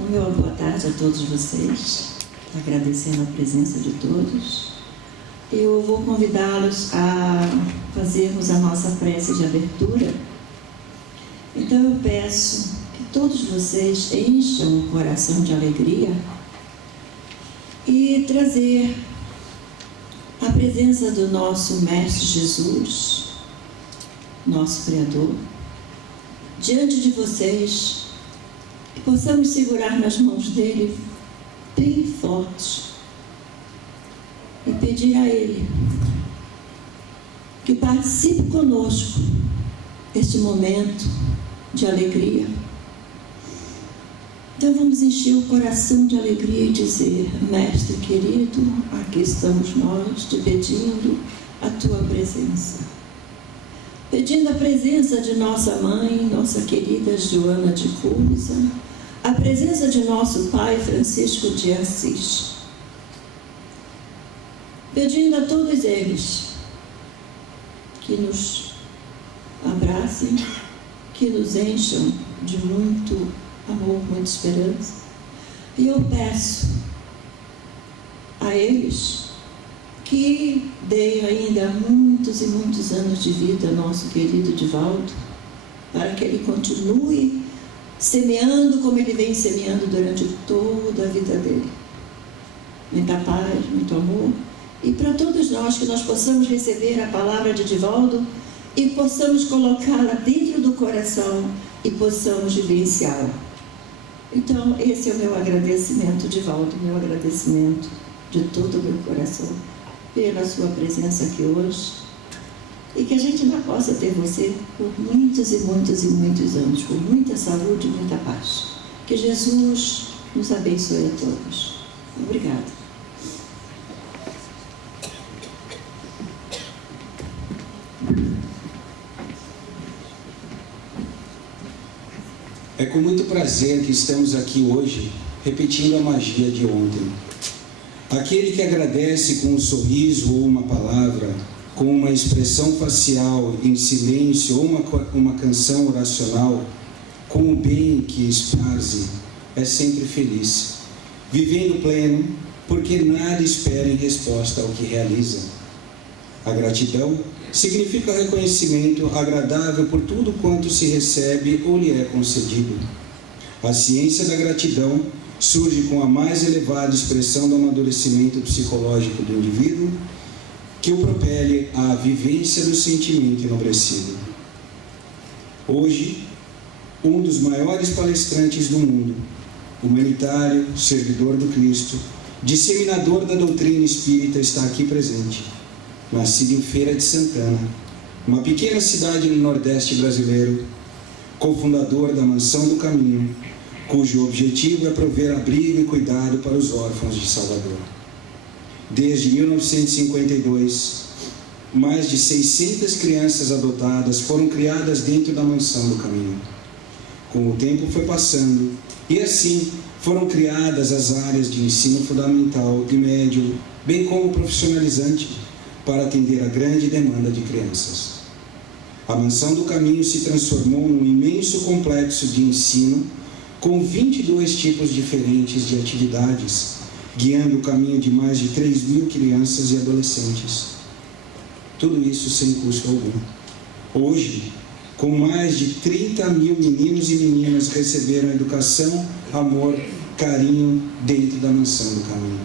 O meu boa tarde a todos vocês, agradecendo a presença de todos. Eu vou convidá-los a fazermos a nossa prece de abertura. Então eu peço que todos vocês encham o coração de alegria e trazer a presença do nosso Mestre Jesus, nosso Criador, diante de vocês, que possamos segurar nas mãos dele bem fortes e pedir a ele que participe conosco este momento de alegria. Então vamos encher o coração de alegria e dizer: Mestre querido, aqui estamos nós te pedindo a tua presença. Pedindo a presença de nossa mãe, nossa querida Joana de Cusa, a presença de nosso pai Francisco de Assis. Pedindo a todos eles que nos abracem, que nos encham de muito amor, muita esperança. E eu peço a eles que deem ainda muitos e muitos anos de vida ao nosso querido Divaldo, para que ele continue semeando como ele vem semeando durante toda a vida dele. Muita paz, muito amor. E para todos nós, que nós possamos receber a palavra de Divaldo e possamos colocá-la dentro do coração e possamos vivenciá-la. Então, esse é o meu agradecimento, Divaldo, meu agradecimento de todo o meu coração pela sua presença aqui hoje, e que a gente ainda possa ter você por muitos e muitos e muitos anos, com muita saúde e muita paz. Que Jesus nos abençoe a todos. Obrigada. É com muito prazer que estamos aqui hoje, repetindo a magia de ontem. Aquele que agradece com um sorriso ou uma palavra, com uma expressão facial em silêncio ou uma canção oracional, com o bem que esparze, é sempre feliz, vivendo pleno, porque nada espera em resposta ao que realiza. A gratidão significa reconhecimento agradável por tudo quanto se recebe ou lhe é concedido. A ciência da gratidão surge com a mais elevada expressão do amadurecimento psicológico do indivíduo, que o propele à vivência do sentimento enobrecido. Hoje, um dos maiores palestrantes do mundo, humanitário, servidor do Cristo, disseminador da doutrina espírita, está aqui presente. Nascido em Feira de Santana, uma pequena cidade no Nordeste brasileiro, cofundador da Mansão do Caminho, cujo objetivo é prover abrigo e cuidado para os órfãos de Salvador. Desde 1952, mais de 600 crianças adotadas foram criadas dentro da Mansão do Caminho. Com o tempo foi passando, e assim foram criadas as áreas de ensino fundamental e médio, bem como profissionalizante, para atender a grande demanda de crianças. A Mansão do Caminho se transformou num imenso complexo de ensino com 22 tipos diferentes de atividades, guiando o caminho de mais de 3.000 crianças e adolescentes. Tudo isso sem custo algum. Hoje, com mais de 30.000 meninos e meninas receberam educação, amor, carinho dentro da Mansão do Caminho.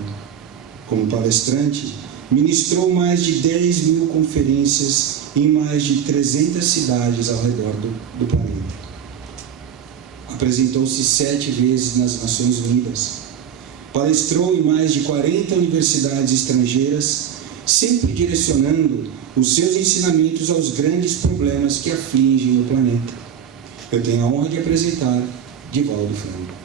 Como palestrante, ministrou mais de 10.000 conferências em mais de 300 cidades ao redor do planeta. Apresentou-se 7 vezes nas Nações Unidas. Palestrou em mais de 40 universidades estrangeiras, sempre direcionando os seus ensinamentos aos grandes problemas que afligem o planeta. Eu tenho a honra de apresentar Divaldo Franco.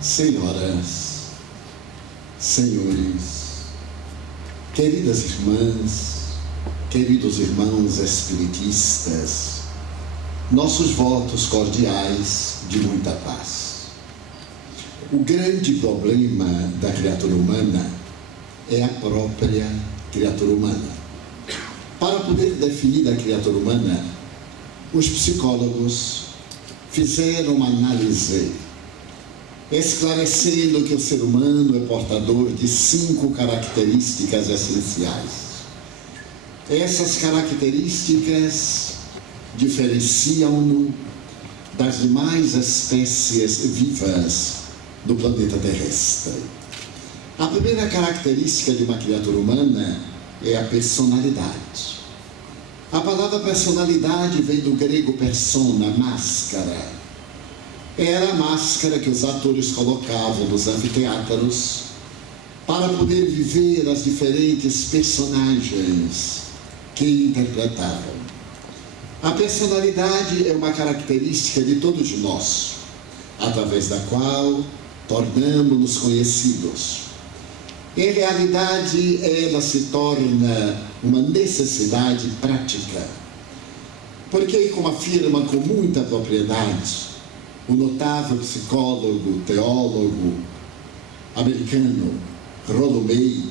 Senhoras, senhores, queridas irmãs, queridos irmãos espiritistas, nossos votos cordiais de muita paz. O grande problema da criatura humana é a própria criatura humana. Para poder definir a criatura humana, os psicólogos fizeram uma análise esclarecendo que o ser humano é portador de 5 características essenciais. Essas características diferenciam-no das demais espécies vivas do planeta terrestre. A primeira característica de uma criatura humana é a personalidade. A palavra personalidade vem do grego persona, máscara. Era a máscara que os atores colocavam nos anfiteatros para poder viver as diferentes personagens que interpretavam. A personalidade é uma característica de todos nós, através da qual tornamos-nos conhecidos. Em realidade, ela se torna uma necessidade prática, porque, como afirma com muita propriedade o notável psicólogo, teólogo americano Rollo May,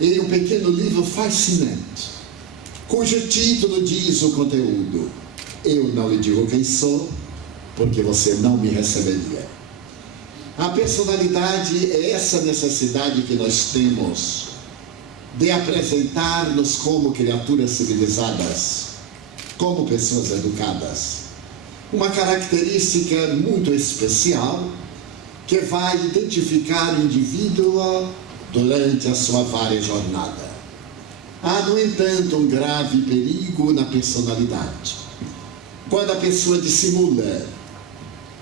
em um pequeno livro fascinante, cujo título diz o conteúdo: eu não lhe digo quem sou, porque você não me receberia. A personalidade é essa necessidade que nós temos de apresentar-nos como criaturas civilizadas, como pessoas educadas. Uma característica muito especial que vai identificar o indivíduo durante a sua vária jornada. Há, no entanto, um grave perigo na personalidade. Quando a pessoa dissimula,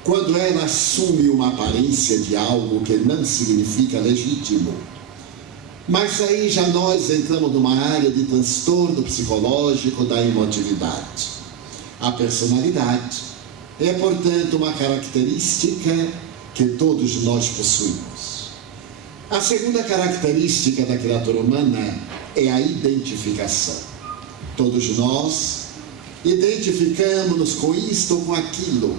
quando ela assume uma aparência de algo que não significa legítimo. Mas aí já nós entramos numa área de transtorno psicológico da emotividade. A personalidade é, portanto, uma característica que todos nós possuímos. A segunda característica da criatura humana é a identificação. Todos nós identificamos-nos com isto ou com aquilo.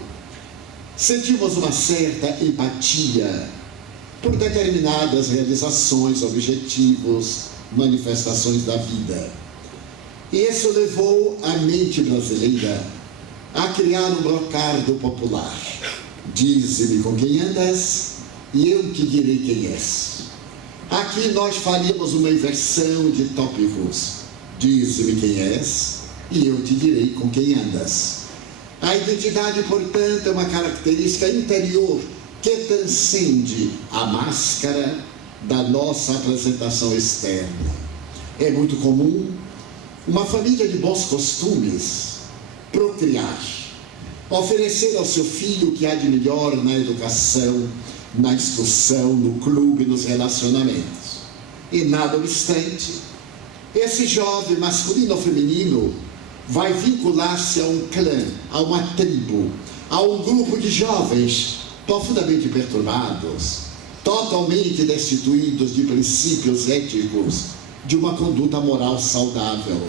Sentimos uma certa empatia por determinadas realizações, objetivos, manifestações da vida. E isso levou a mente brasileira a criar um brocardo popular. Dize-me com quem andas e eu te direi quem és. Aqui nós faríamos uma inversão de tópicos. Dize-me quem és e eu te direi com quem andas. A identidade, portanto, é uma característica interior que transcende a máscara da nossa apresentação externa. É muito comum uma família de bons costumes procriar, oferecer ao seu filho o que há de melhor na educação, na instrução, no clube, nos relacionamentos. E nada obstante, esse jovem, masculino ou feminino, vai vincular-se a um clã, a uma tribo, a um grupo de jovens profundamente perturbados, totalmente destituídos de princípios éticos, de uma conduta moral saudável.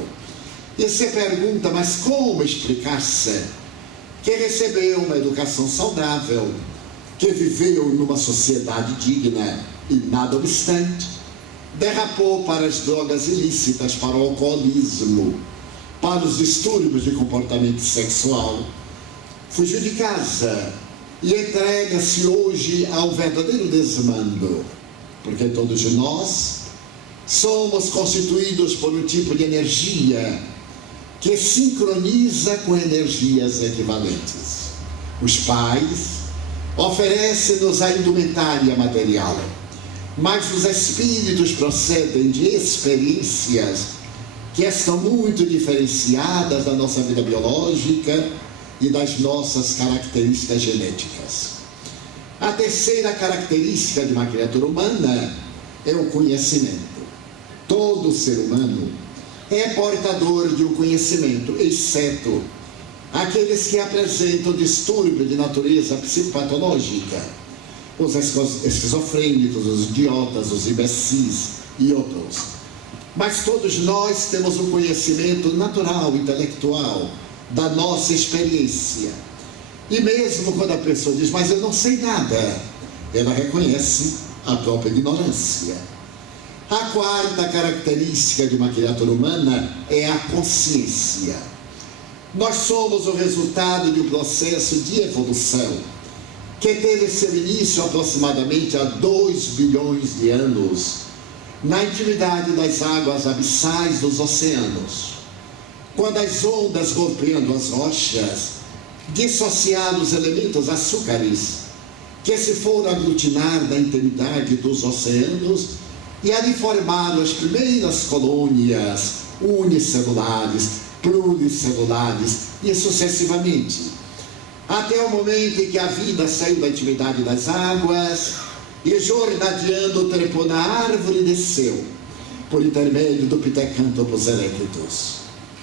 E você pergunta, mas como explicar-se que recebeu uma educação saudável, que viveu numa sociedade digna e, nada obstante, derrapou para as drogas ilícitas, para o alcoolismo, para os distúrbios de comportamento sexual, fugiu de casa e entrega-se hoje ao verdadeiro desmando, porque todos nós somos constituídos por um tipo de energia que sincroniza com energias equivalentes. Os pais oferecem-nos a indumentária material, mas os espíritos procedem de experiências que estão muito diferenciadas da nossa vida biológica e das nossas características genéticas. A terceira característica de uma criatura humana é o conhecimento. Todo ser humano é portador de um conhecimento, exceto aqueles que apresentam distúrbio de natureza psicopatológica, os esquizofrênicos, os idiotas, os imbecis e outros. Mas todos nós temos um conhecimento natural, intelectual, da nossa experiência. E mesmo quando a pessoa diz, mas eu não sei nada, ela reconhece a própria ignorância. A quarta característica de uma criatura humana é a consciência. Nós somos o resultado de um processo de evolução que teve seu início aproximadamente há 2 bilhões de anos, na intimidade das águas abissais dos oceanos, quando as ondas golpeando as rochas dissociaram os elementos açúcares que se foram aglutinar na intimidade dos oceanos e ali formaram as primeiras colônias unicelulares, pluricelulares e sucessivamente, até o momento em que a vida saiu da intimidade das águas e, jornadeando, trepou na árvore e desceu por intermédio do Pithecanthropus erectus.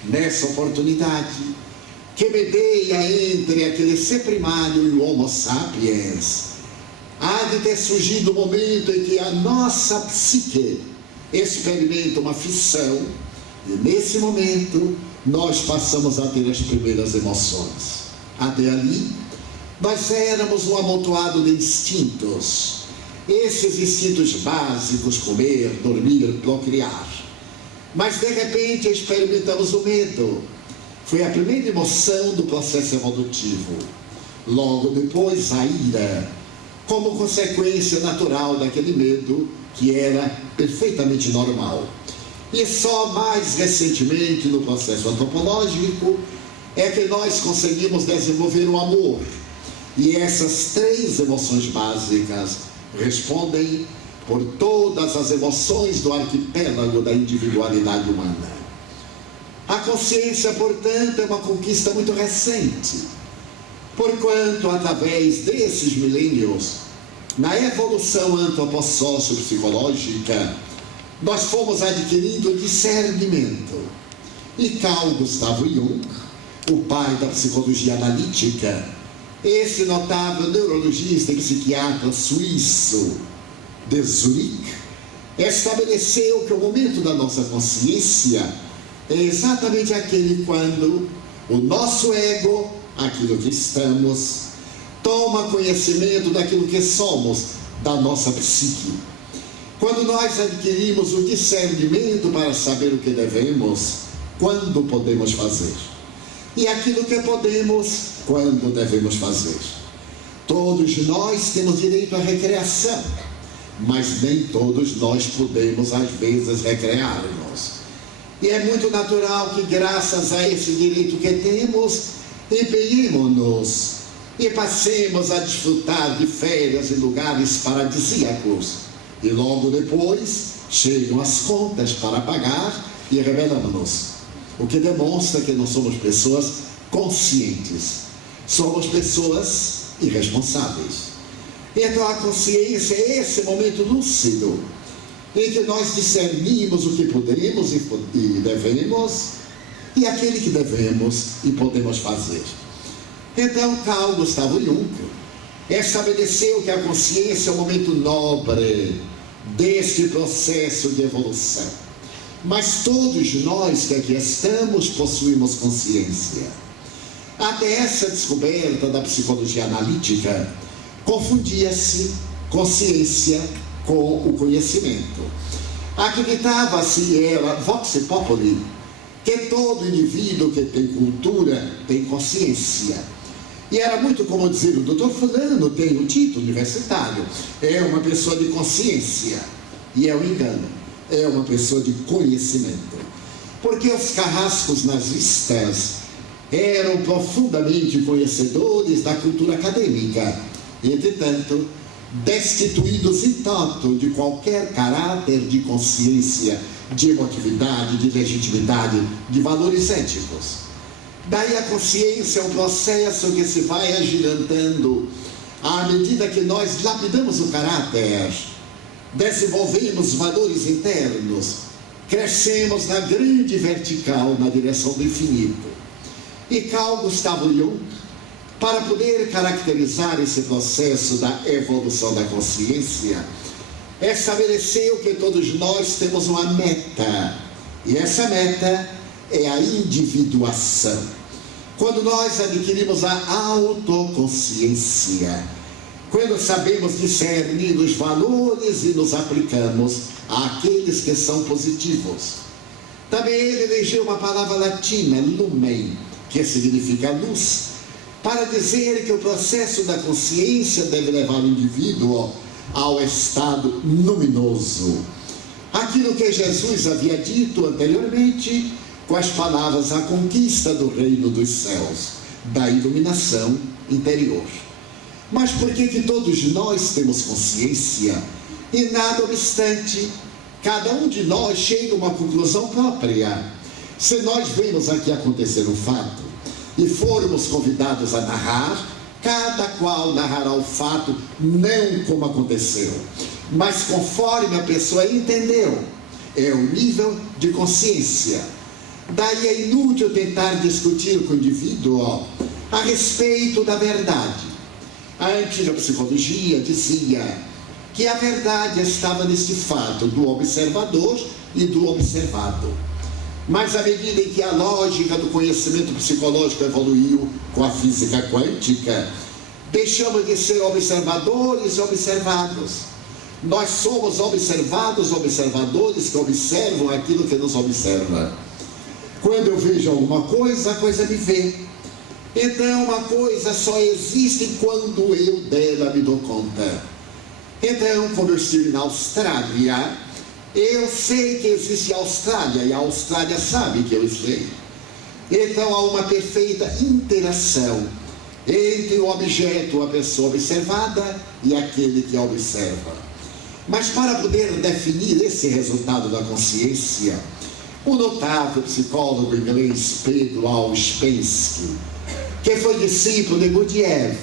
Nessa oportunidade, que medeia entre aquele ser primário e o Homo sapiens, há de ter surgido o momento em que a nossa psique experimenta uma fissão, e nesse momento nós passamos a ter as primeiras emoções. Até ali, nós éramos um amontoado de instintos. Esses instintos básicos: comer, dormir, procriar. Mas de repente experimentamos o medo. Foi a primeira emoção do processo evolutivo. Logo depois, a ira, como consequência natural daquele medo que era perfeitamente normal. E só mais recentemente, no processo antropológico, é que nós conseguimos desenvolver o amor. E essas 3 emoções básicas respondem por todas as emoções do arquipélago da individualidade humana. A consciência, portanto, é uma conquista muito recente, porquanto, através desses milênios, na evolução antropossócio-psicológica, nós fomos adquirindo discernimento. E Carl Gustav Jung, o pai da psicologia analítica, esse notável neurologista e psiquiatra suíço de Zurique, estabeleceu que o momento da nossa consciência é exatamente aquele quando o nosso ego, aquilo que estamos, toma conhecimento daquilo que somos, da nossa psique. Quando nós adquirimos o discernimento para saber o que devemos, quando podemos fazer, e aquilo que podemos, quando devemos fazer. Todos nós temos direito à recreação, mas nem todos nós podemos, às vezes, recrear-nos. E é muito natural que, graças a esse direito que temos, empenhemos-nos e passemos a desfrutar de férias em lugares paradisíacos. E logo depois chegam as contas para pagar e rebelamos-nos. O que demonstra que não somos pessoas conscientes, somos pessoas irresponsáveis. Então a consciência é esse momento lúcido em que nós discernimos o que podemos e devemos, e aquele que devemos e podemos fazer. Então Carl Gustav Jung estabeleceu que a consciência é um momento nobre deste processo de evolução. Mas todos nós que aqui estamos possuímos consciência. Até essa descoberta da psicologia analítica, confundia-se consciência com o conhecimento. Acreditava-se, era vox populi, que todo indivíduo que tem cultura tem consciência. E era muito como dizer: o doutor fulano tem um título universitário, é uma pessoa de consciência. E é um engano, é uma pessoa de conhecimento. Porque os carrascos nazistas eram profundamente conhecedores da cultura acadêmica, entretanto, destituídos em tanto de qualquer caráter de consciência, de emotividade, de legitimidade, de valores éticos. Daí a consciência é um processo que se vai agigantando à medida que nós lapidamos o caráter, desenvolvemos valores internos, crescemos na grande vertical na direção do infinito. E Carl Gustav Jung, para poder caracterizar esse processo da evolução da consciência, estabeleceu que todos nós temos uma meta, e essa meta é a individuação. Quando nós adquirimos a autoconsciência, quando sabemos discernir os valores e nos aplicamos àqueles que são positivos. Também ele elegeu uma palavra latina, lumen, que significa luz, para dizer que o processo da consciência deve levar o indivíduo ao estado luminoso. Aquilo que Jesus havia dito anteriormente, com as palavras a conquista do reino dos céus, da iluminação interior. Mas por que todos nós temos consciência? E nada obstante, cada um de nós chega a uma conclusão própria. Se nós vemos aqui acontecer um fato e formos convidados a narrar, cada qual narrará o fato não como aconteceu, mas conforme a pessoa entendeu. É o nível de consciência. Daí é inútil tentar discutir com o indivíduo a respeito da verdade. A antiga psicologia dizia que a verdade estava nesse fato do observador e do observado. Mas à medida em que a lógica do conhecimento psicológico evoluiu com a física quântica, deixamos de ser observadores e observados. Nós somos observadores que observam aquilo que nos observa. Quando eu vejo alguma coisa, a coisa me vê. Então uma coisa só existe quando eu dela me dou conta. Então, quando eu estive na Austrália, eu sei que existe a Austrália, e a Austrália sabe que eu sei. Então há uma perfeita interação entre o objeto, a pessoa observada, e aquele que a observa. Mas para poder definir esse resultado da consciência, o notável psicólogo inglês Pedro Ouspensky, que foi discípulo de Gurdjieff.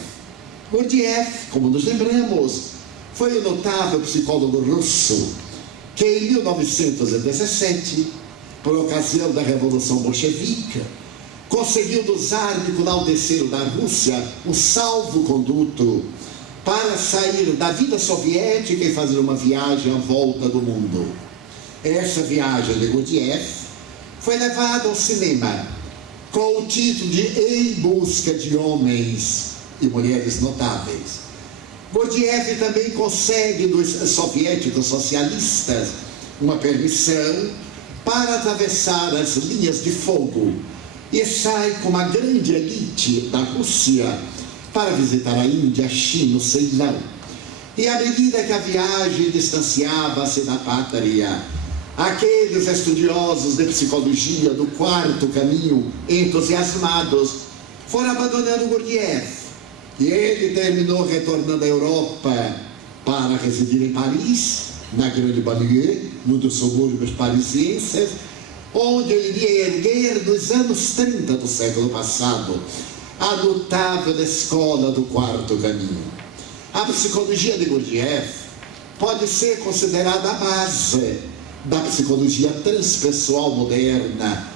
Gurdjieff, como nos lembramos, foi o notável psicólogo russo que em 1917, por ocasião da Revolução Bolchevique, conseguiu do czar Nicolau III da Rússia um salvo-conduto para sair da vida soviética e fazer uma viagem à volta do mundo. Essa viagem de Gurdjieff foi levada ao cinema com o título de Em Busca de Homens e Mulheres Notáveis. Gurdjieff também consegue dos soviéticos socialistas uma permissão para atravessar as linhas de fogo e sai com uma grande elite da Rússia para visitar a Índia, a China, o Ceilão. E à medida que a viagem distanciava-se da pátria, aqueles estudiosos de psicologia do quarto caminho, entusiasmados, foram abandonando Gurdjieff. E ele terminou retornando à Europa para residir em Paris, na Grande Banlieue, num dos subúrbios parisienses, onde ele iria erguer nos anos 30 do século passado a notável escola do quarto caminho. A psicologia de Gurdjieff pode ser considerada a base da psicologia transpessoal moderna,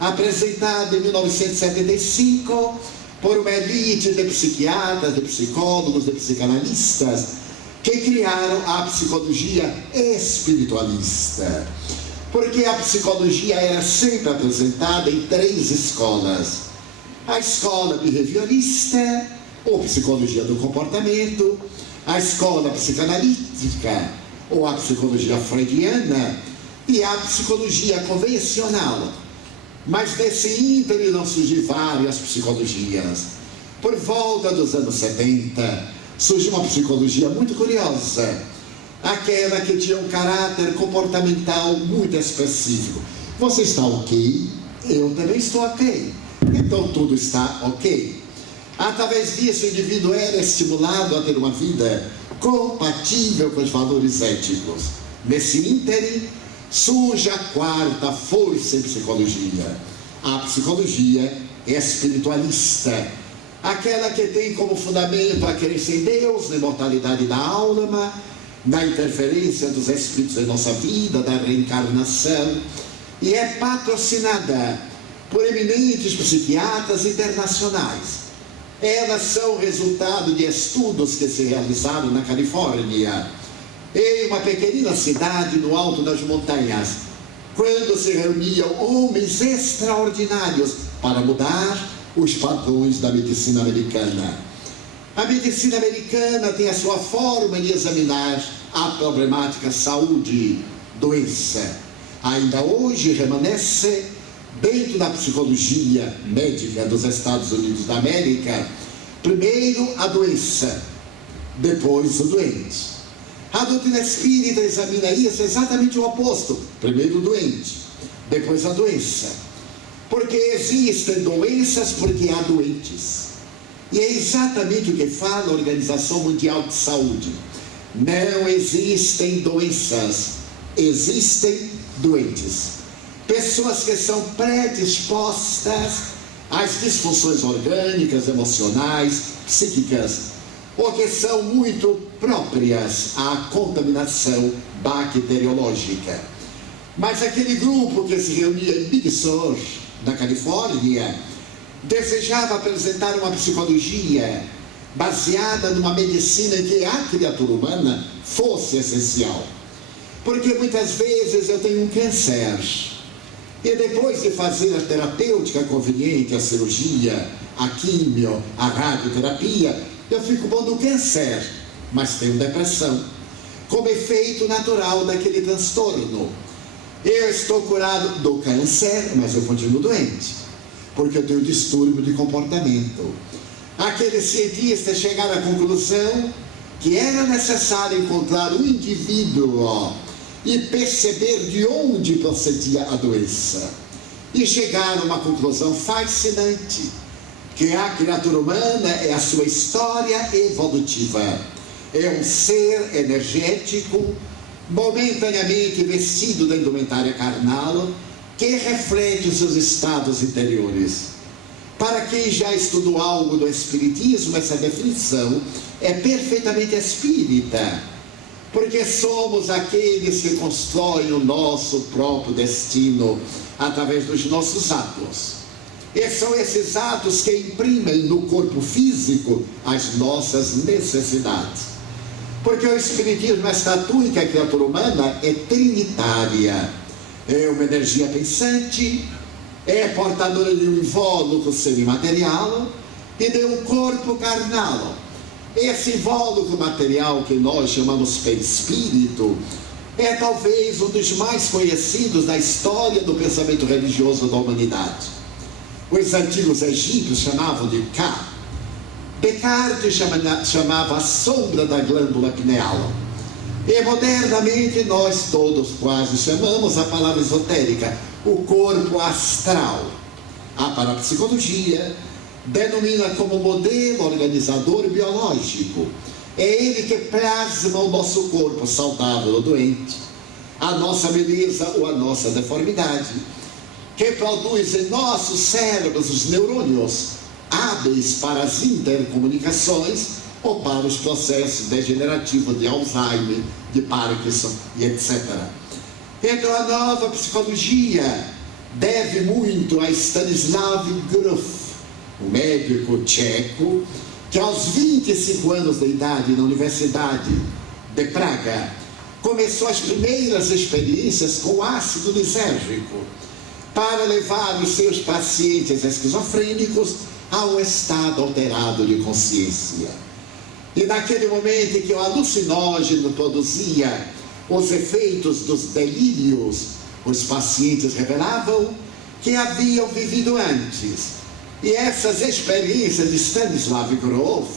apresentada em 1975 por uma elite de psiquiatras, de psicólogos, de psicanalistas, que criaram a psicologia espiritualista. Porque a psicologia era sempre apresentada em 3 escolas. A escola behaviorista, ou psicologia do comportamento, a escola psicanalítica, ou a psicologia freudiana, e a psicologia convencional. Mas nesse ínterim não surgiram várias psicologias. Por volta dos anos 70, surgiu uma psicologia muito curiosa, aquela que tinha um caráter comportamental muito específico. Você está ok? Eu também estou ok. Então tudo está ok. Através disso, o indivíduo era estimulado a ter uma vida compatível com os valores éticos. Nesse ínterim, surge a 4ª força em psicologia, a psicologia espiritualista, aquela que tem como fundamento a crença em Deus, na imortalidade da alma, na interferência dos espíritos em nossa vida, da reencarnação, e é patrocinada por eminentes psiquiatras internacionais. Elas são resultado de estudos que se realizaram na Califórnia, em uma pequenina cidade no alto das montanhas, quando se reuniam homens extraordinários para mudar os padrões da medicina americana. A medicina americana tem a sua forma de examinar a problemática saúde-doença. Ainda hoje remanesce, dentro da psicologia médica dos Estados Unidos da América, primeiro a doença, depois o doente. A doutrina espírita examina isso exatamente o oposto. Primeiro o doente, depois a doença. Porque existem doenças, porque há doentes. E é exatamente o que fala a Organização Mundial de Saúde. Não existem doenças, existem doentes. Pessoas que são predispostas às disfunções orgânicas, emocionais, psíquicas, ou que são muito próprias à contaminação bacteriológica. Mas aquele grupo que se reunia em Big Sur, na Califórnia, desejava apresentar uma psicologia baseada numa medicina em que a criatura humana fosse essencial. Porque muitas vezes eu tenho um câncer e depois de fazer a terapêutica conveniente, a cirurgia, a químio, a radioterapia, eu fico bom do câncer, mas tenho depressão, como efeito natural daquele transtorno. Eu estou curado do câncer, mas eu continuo doente, porque eu tenho distúrbio de comportamento. Aqueles cientistas chegaram à conclusão que era necessário encontrar um indivíduo e perceber de onde procedia a doença. E chegaram a uma conclusão fascinante, que a criatura humana é a sua história evolutiva. É um ser energético, momentaneamente vestido da indumentária carnal, que reflete os seus estados interiores. Para quem já estudou algo do espiritismo, essa definição é perfeitamente espírita, porque somos aqueles que constroem o nosso próprio destino através dos nossos atos. E são esses atos que imprimem no corpo físico as nossas necessidades. Porque o espiritismo estatui que a criatura humana é trinitária. É uma energia pensante, é portadora de um invólucro semimaterial e de um corpo carnal. Esse invólucro material que nós chamamos perispírito é talvez um dos mais conhecidos da história do pensamento religioso da humanidade. Os antigos egípcios chamavam de Ka. Descartes chamava a sombra da glândula pineal. E modernamente nós todos quase chamamos a palavra esotérica, o corpo astral. A parapsicologia denomina como modelo organizador biológico. É ele que plasma o nosso corpo saudável ou doente, a nossa beleza ou a nossa deformidade, que produz em nossos cérebros os neurônios hábeis para as intercomunicações ou para os processos degenerativos de Alzheimer, de Parkinson e etc. Então a nova psicologia deve muito a Stanislav Grof, um médico tcheco, que aos 25 anos de idade na Universidade de Praga começou as primeiras experiências com ácido lisérgico para levar os seus pacientes esquizofrênicos a um estado alterado de consciência. E naquele momento em que o alucinógeno produzia os efeitos dos delírios, os pacientes revelavam que haviam vivido antes. E essas experiências de Stanislav Grof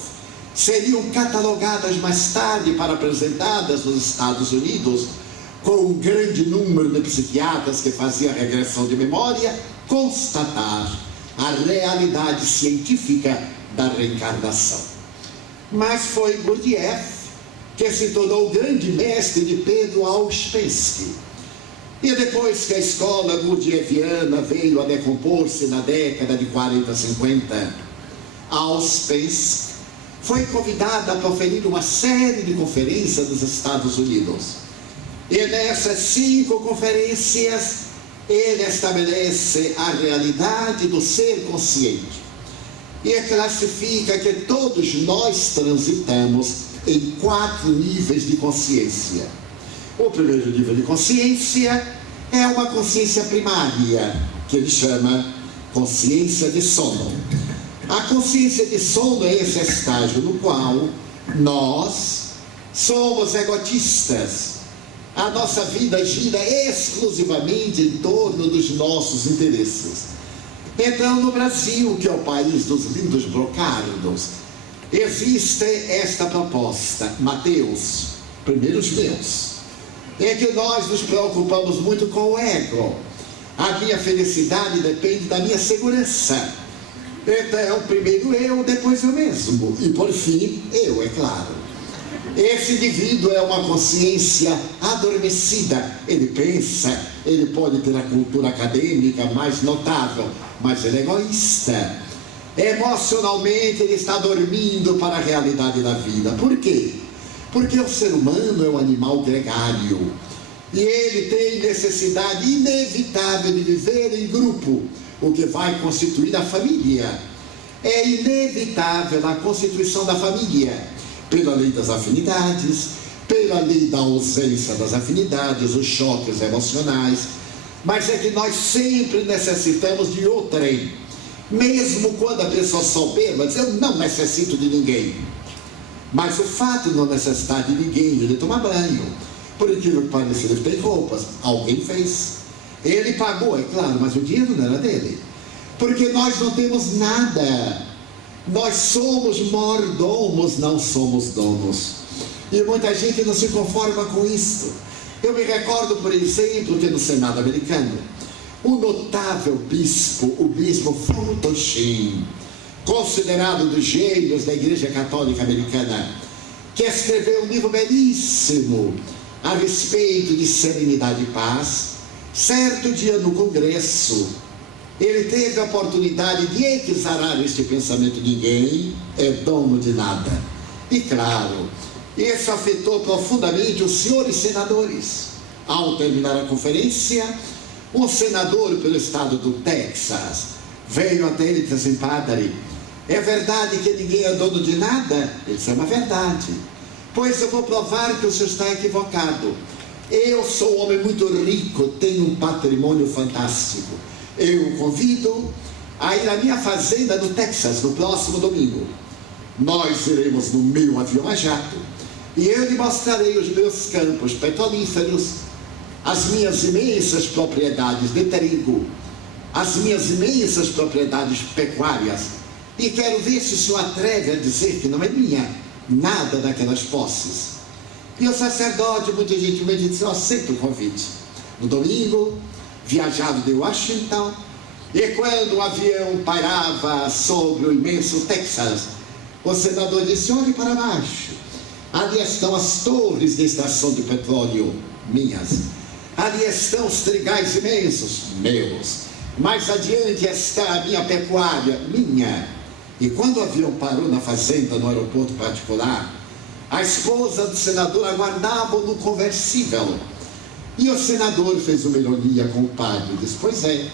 seriam catalogadas mais tarde para apresentadas nos Estados Unidos, com um grande número de psiquiatras que faziam regressão de memória, constatar a realidade científica da reencarnação. Mas foi Gurdjieff que se tornou o grande mestre de Pedro Auspensky. E depois que a escola gurdjieffiana veio a decompor-se na década de 40, 50, Auspensky foi convidada a proferir uma série de conferências nos Estados Unidos. E nessas 5 conferências, ele estabelece a realidade do ser consciente e classifica que todos nós transitamos em 4 níveis de consciência. O primeiro nível de consciência é uma consciência primária, que ele chama consciência de sono. A consciência de sono é esse estágio no qual nós somos egotistas. A nossa vida gira exclusivamente em torno dos nossos interesses. Então, no Brasil, que é o país dos lindos brocardos, existe esta proposta, Mateus, primeiros meus, é que nós nos preocupamos muito com o ego. A minha felicidade depende da minha segurança. Então, primeiro eu, depois eu mesmo. E por fim, eu, é claro. Esse indivíduo é uma consciência adormecida. Ele pensa, ele pode ter a cultura acadêmica mais notável, mas ele é egoísta. Emocionalmente ele está dormindo para a realidade da vida. Por quê? Porque o ser humano é um animal gregário. E ele tem necessidade inevitável de viver em grupo, o que vai constituir a família. É inevitável a constituição da família, pela lei das afinidades, pela lei da ausência das afinidades, os choques emocionais. Mas é que nós sempre necessitamos de outrem. Mesmo quando a pessoa souber, vai dizer, eu não necessito de ninguém. Mas o fato de não necessitar de ninguém, ele toma banho. Por incrível que pareça, ele tem roupas, alguém fez. Ele pagou, é claro, mas o dinheiro não era dele. Porque nós não temos nada. Nós somos mordomos, não somos donos. E muita gente não se conforma com isso. Eu me recordo, por exemplo, que no Senado americano, o notável bispo, o bispo Fulton, considerado dos gênios da Igreja Católica Americana, que escreveu um livro belíssimo a respeito de serenidade e paz, certo dia no Congresso, ele teve a oportunidade de exarar este pensamento: ninguém é dono de nada. E claro, isso afetou profundamente os senhores senadores. Ao terminar a conferência, um senador pelo estado do Texas veio até ele e disse assim: padre, é verdade que ninguém é dono de nada? Ele disse: é uma verdade. Pois eu vou provar que o senhor está equivocado. Eu sou um homem muito rico, tenho um patrimônio fantástico. Eu o convido a ir à minha fazenda no Texas no próximo domingo. Nós iremos no meu avião a jato e eu lhe mostrarei os meus campos petrolíferos, as minhas imensas propriedades de trigo, as minhas imensas propriedades pecuárias, e quero ver se o senhor atreve a dizer que não é minha nada daquelas posses. E o sacerdote muito gentilmente disse: eu aceito o convite. No domingo, viajado de Washington, e quando o avião parava sobre o imenso Texas, o senador disse: olhe para baixo, ali estão as torres de extração de petróleo, minhas. Ali estão os trigais imensos, meus. Mais adiante está a minha pecuária, minha. E quando o avião parou na fazenda, no aeroporto particular, a esposa do senador aguardava no conversível. E o senador fez uma ironia com o padre, disse: pois é,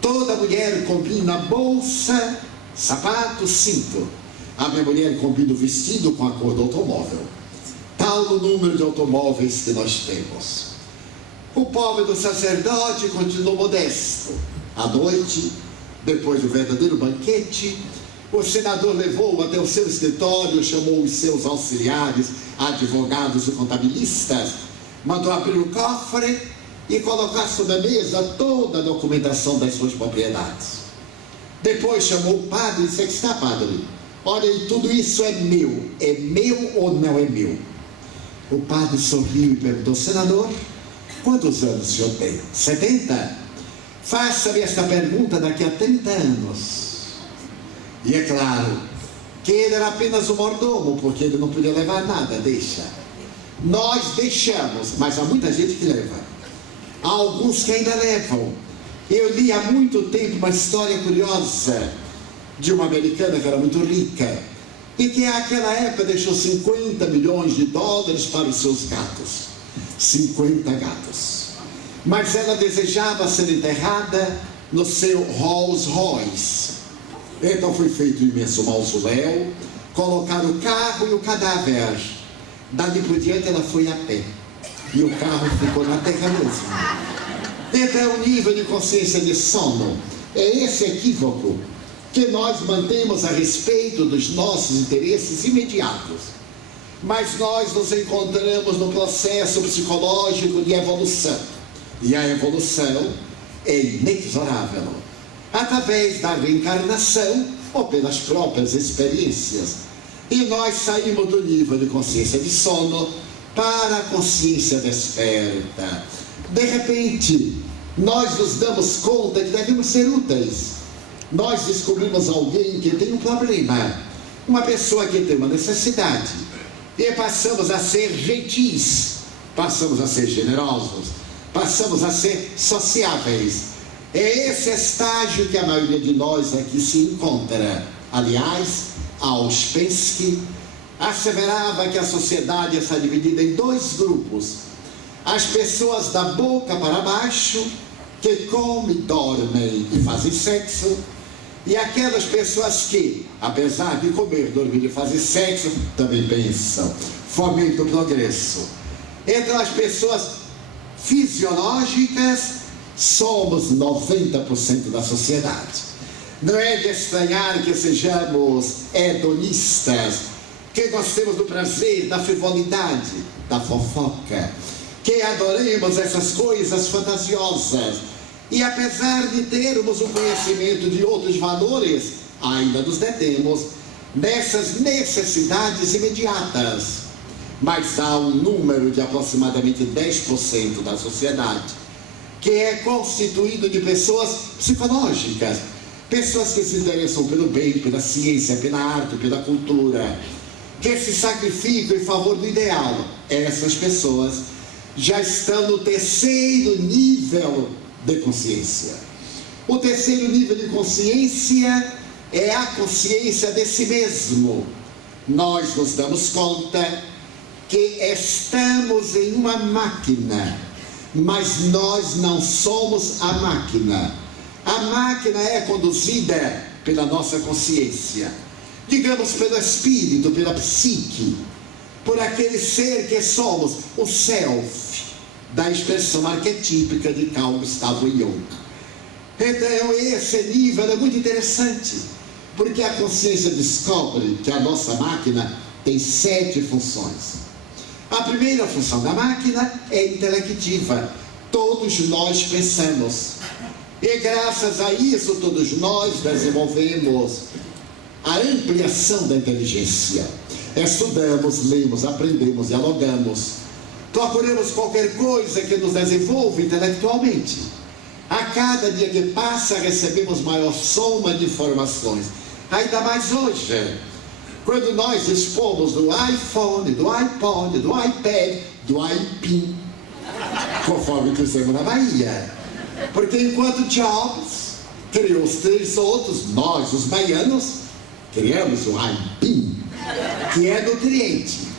toda mulher combina bolsa, sapato, cinto. A minha mulher combina o vestido com a cor do automóvel. Tal o número de automóveis que nós temos. O pobre do sacerdote continuou modesto. À noite, depois do verdadeiro banquete, o senador levou-o até o seu escritório, chamou os seus auxiliares, advogados e contabilistas, mandou abrir o cofre e colocar sobre a mesa toda a documentação das suas propriedades. Depois chamou o padre e disse: que está, padre? Olha, tudo isso é meu ou não é meu? O padre sorriu e perguntou: senador, quantos anos o senhor tem? 70? Faça-me esta pergunta daqui a 30 anos. E é claro que ele era apenas um mordomo, porque ele não podia levar nada, deixa. Nós deixamos, mas há muita gente que leva. Há alguns que ainda levam. Eu li há muito tempo uma história curiosa de uma americana que era muito rica e que naquela época deixou 50 milhões de dólares para os seus gatos. 50 gatos. Mas ela desejava ser enterrada no seu Rolls Royce. Então foi feito um imenso mausoléu, colocaram o carro e o cadáver. Dali por diante ela foi a pé. E o carro ficou na terra mesmo. Então o nível de consciência de sono é esse equívoco. que nós mantemos a respeito dos nossos interesses imediatos. Mas nós nos encontramos no processo psicológico de evolução. E a evolução é inexorável. Através da reencarnação ou pelas próprias experiências. E nós saímos do nível de consciência de sono para a consciência desperta. De repente, nós nos damos conta que devemos ser úteis. Nós descobrimos alguém que tem um problema, uma pessoa que tem uma necessidade, e passamos a ser gentis, passamos a ser generosos, passamos a ser sociáveis. É esse estágio que a maioria de nós aqui se encontra. Aliás, Auspensky asseverava que a sociedade está dividida em dois grupos: as pessoas da boca para baixo, que comem, dormem e fazem sexo, e aquelas pessoas que, apesar de comer, dormir e fazer sexo, também pensam, fomentam o progresso. Entre as pessoas fisiológicas, somos 90% da sociedade. Não é de estranhar que sejamos hedonistas, que gostemos do prazer, da frivolidade, da fofoca, que adoremos essas coisas fantasiosas. E apesar de termos o conhecimento de outros valores, ainda nos detemos nessas necessidades imediatas. Mas há um número de aproximadamente 10% da sociedade que é constituído de pessoas psicológicas, pessoas que se interessam pelo bem, pela ciência, pela arte, pela cultura, que se sacrificam em favor do ideal. Essas pessoas já estão no terceiro nível de consciência. O terceiro nível de consciência é a consciência de si mesmo. Nós nos damos conta que estamos em uma máquina, mas nós não somos a máquina. A máquina é conduzida pela nossa consciência, digamos pelo espírito, pela psique, por aquele ser que somos, o self, da expressão arquetípica de Carl Gustav Jung. Então esse nível é muito interessante, porque a consciência descobre que a nossa máquina tem 7 funções. A primeira função da máquina é intelectiva. Todos nós pensamos. E graças a isso, todos nós desenvolvemos a ampliação da inteligência. Estudamos, lemos, aprendemos, dialogamos. Procuramos qualquer coisa que nos desenvolva intelectualmente. A cada dia que passa, recebemos maior soma de informações. Ainda mais hoje, quando nós dispomos do iPhone, do iPod, do iPad, do iPin, conforme dizemos na Bahia. Porque enquanto Jobs criou os 3 outros, nós, os baianos, criamos o iPin, que é nutriente.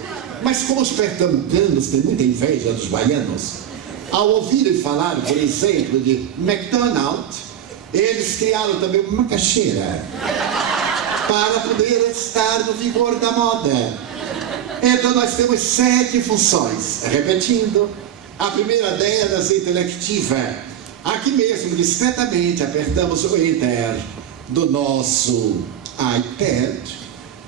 Mas como os pernambucanos têm muita inveja dos baianos, ao ouvirem falar, por exemplo, de McDonald's, eles criaram também uma macaxeira para poder estar no vigor da moda. Então nós temos 7 funções. Repetindo, a primeira delas é intelectiva. Aqui mesmo, discretamente, apertamos o Enter do nosso iPad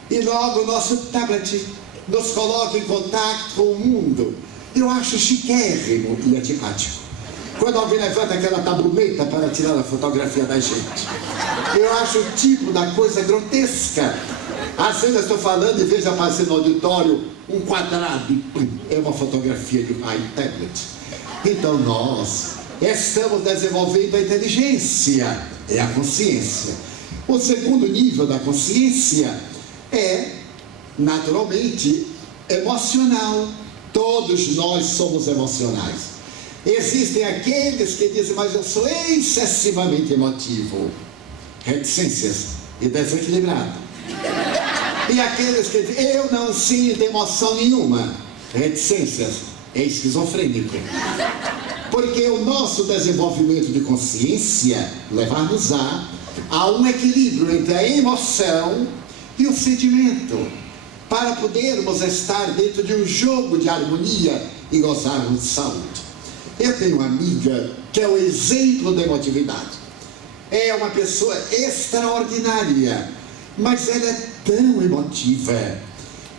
e logo o nosso tablet nos coloca em contato com o mundo. Eu acho chiquérrimo e antipático quando alguém levanta aquela tabuleta para tirar a fotografia da gente. Eu acho o tipo da coisa grotesca. Às vezes eu estou falando e vejo aparecer no auditório um quadrado e é uma fotografia de um iPad. Então nós estamos desenvolvendo a inteligência, é a consciência. O segundo nível da consciência é, naturalmente, emocional. Todos nós somos emocionais. Existem aqueles que dizem, mas eu sou excessivamente emotivo, reticências e desequilibrado. E aqueles que dizem, eu não sinto emoção nenhuma, reticências e esquizofrênico. Porque o nosso desenvolvimento de consciência levar-nos a um equilíbrio entre a emoção e o sentimento, para podermos estar dentro de um jogo de harmonia e gozarmos de saúde. Eu tenho uma amiga que é o exemplo da emotividade. é uma pessoa extraordinária, mas ela é tão emotiva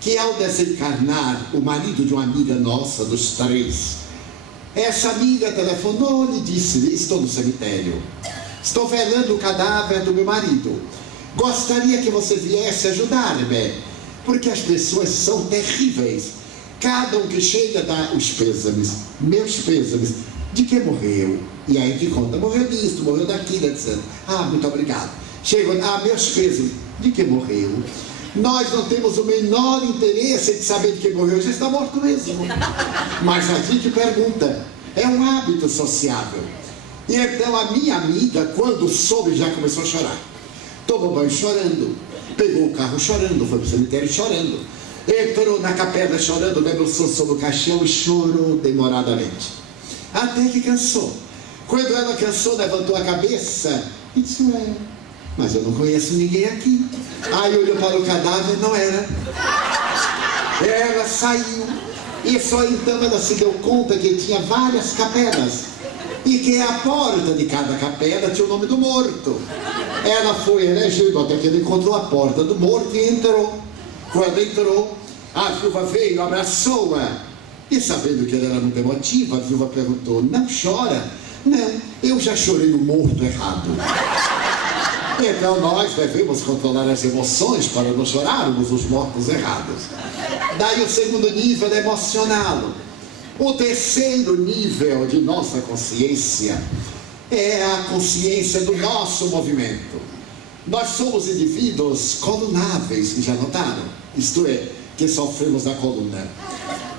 que ao desencarnar o marido de uma amiga nossa, dos 3, essa amiga telefonou e disse: estou no cemitério, estou velando o cadáver do meu marido, gostaria que você viesse ajudar-me, porque as pessoas são terríveis, cada um que chega dá os pêsames, meus pêsames, de que morreu, e aí te conta, morreu disso, morreu daquilo, etc. Muito obrigado. Chegam, meus pêsames, de que morreu? Nós não temos o menor interesse de saber de que morreu, já está morto mesmo. Mas a gente pergunta, é um hábito sociável. E então a minha amiga, quando soube, já começou a chorar. Tomou banho chorando, pegou o carro chorando, foi para o cemitério chorando, entrou na capela chorando, debruçou sobre o caixão e chorou demoradamente. Até que cansou. Quando ela cansou, levantou a cabeça e disse: mas eu não conheço ninguém aqui. Aí olhou para o cadáver, não era. Ela saiu. E só então ela se deu conta que tinha várias capelas. E que a porta de cada capela tinha o nome do morto. Ela foi elegendo até que ela encontrou a porta do morto e entrou. Quando entrou, a viúva veio, abraçou-a. E sabendo que ela era muito emotiva, a viúva perguntou: não chora? Não, eu já chorei no morto errado. Então nós devemos controlar as emoções para não chorarmos os mortos errados. Daí o segundo nível é emocional. O terceiro nível de nossa consciência é a consciência do nosso movimento. Nós somos indivíduos colunáveis, já notaram? Isto é, que sofremos da coluna.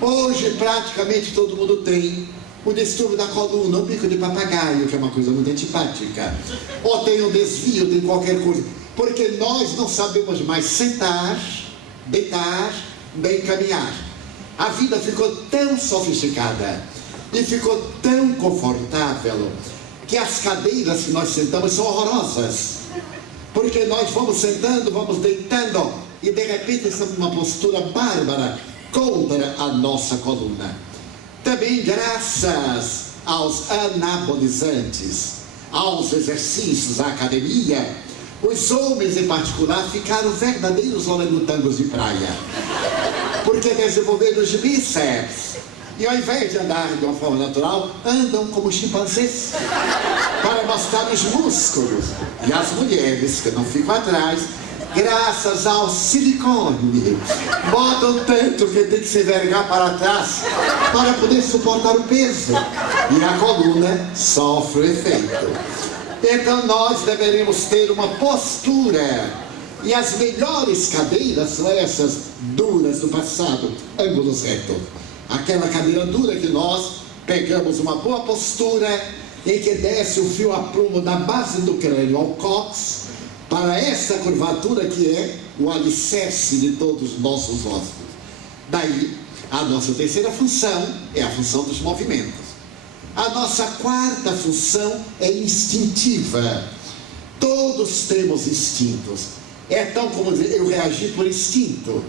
Hoje praticamente todo mundo tem o distúrbio da coluna, o bico de papagaio, que é uma coisa muito antipática, ou tem um desvio, tem qualquer coisa, porque nós não sabemos mais sentar, deitar, nem caminhar. A vida ficou tão sofisticada e ficou tão confortável que as cadeiras que nós sentamos são horrorosas, porque nós vamos sentando, vamos deitando e de repente estamos numa postura bárbara contra a nossa coluna. Também graças aos anabolizantes, aos exercícios, à academia, os homens em particular ficaram verdadeiros orangotangos de praia, porque desenvolveram os bíceps e ao invés de andar de uma forma natural, andam como chimpanzés para mostrar os músculos. E as mulheres que não ficam atrás, graças ao silicone, botam tanto que tem que se vergar para trás para poder suportar o peso, e a coluna sofre o efeito. Então nós deveríamos ter uma postura, e as melhores cadeiras são essas duras do passado, ângulos retos. Aquela cadeira dura que nós pegamos uma boa postura em que desce o fio a prumo da base do crânio ao cóccix, para essa curvatura que é o alicerce de todos os nossos ossos. Daí, a nossa terceira função é a função dos movimentos. A nossa quarta função é instintiva. Todos temos instintos. É tão como dizer, eu reagi por instinto.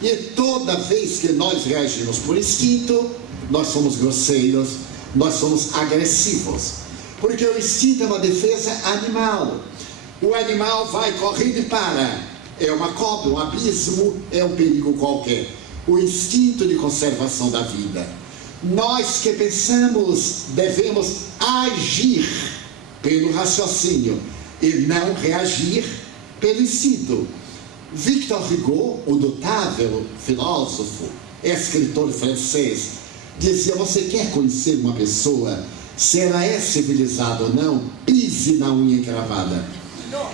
E toda vez que nós reagimos por instinto, nós somos grosseiros, nós somos agressivos. Porque o instinto é uma defesa animal. O animal vai correndo e para. É uma cobra, um abismo, é um perigo qualquer. O instinto de conservação da vida. Nós que pensamos devemos agir pelo raciocínio e não reagir pelo instinto. Victor Hugo, o notável filósofo, escritor francês, dizia: você quer conhecer uma pessoa, se ela é civilizada ou não, pise na unha encravada.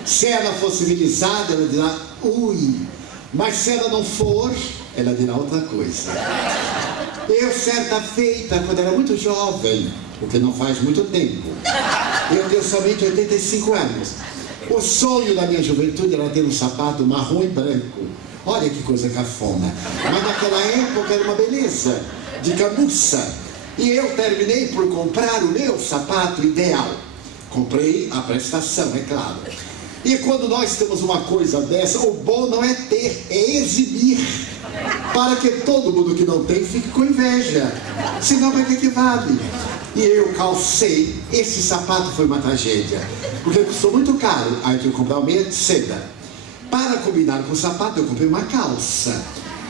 Se ela for civilizada, ela dirá ui, mas se ela não for, ela dirá outra coisa. Eu, certa feita, quando era muito jovem, o que não faz muito tempo, eu tenho somente 85 anos, o sonho da minha juventude era ter um sapato marrom e branco. Olha que coisa cafona, mas naquela época era uma beleza, de camuça. E eu terminei por comprar o meu sapato ideal. Comprei a prestação, é claro. E quando nós temos uma coisa dessa, o bom não é ter, é exibir, para que todo mundo que não tem fique com inveja. Senão, para que vale? E eu calcei. Esse sapato foi uma tragédia, porque custou muito caro. Aí eu tive que comprar uma meia de seda. Para combinar com o sapato, eu comprei uma calça.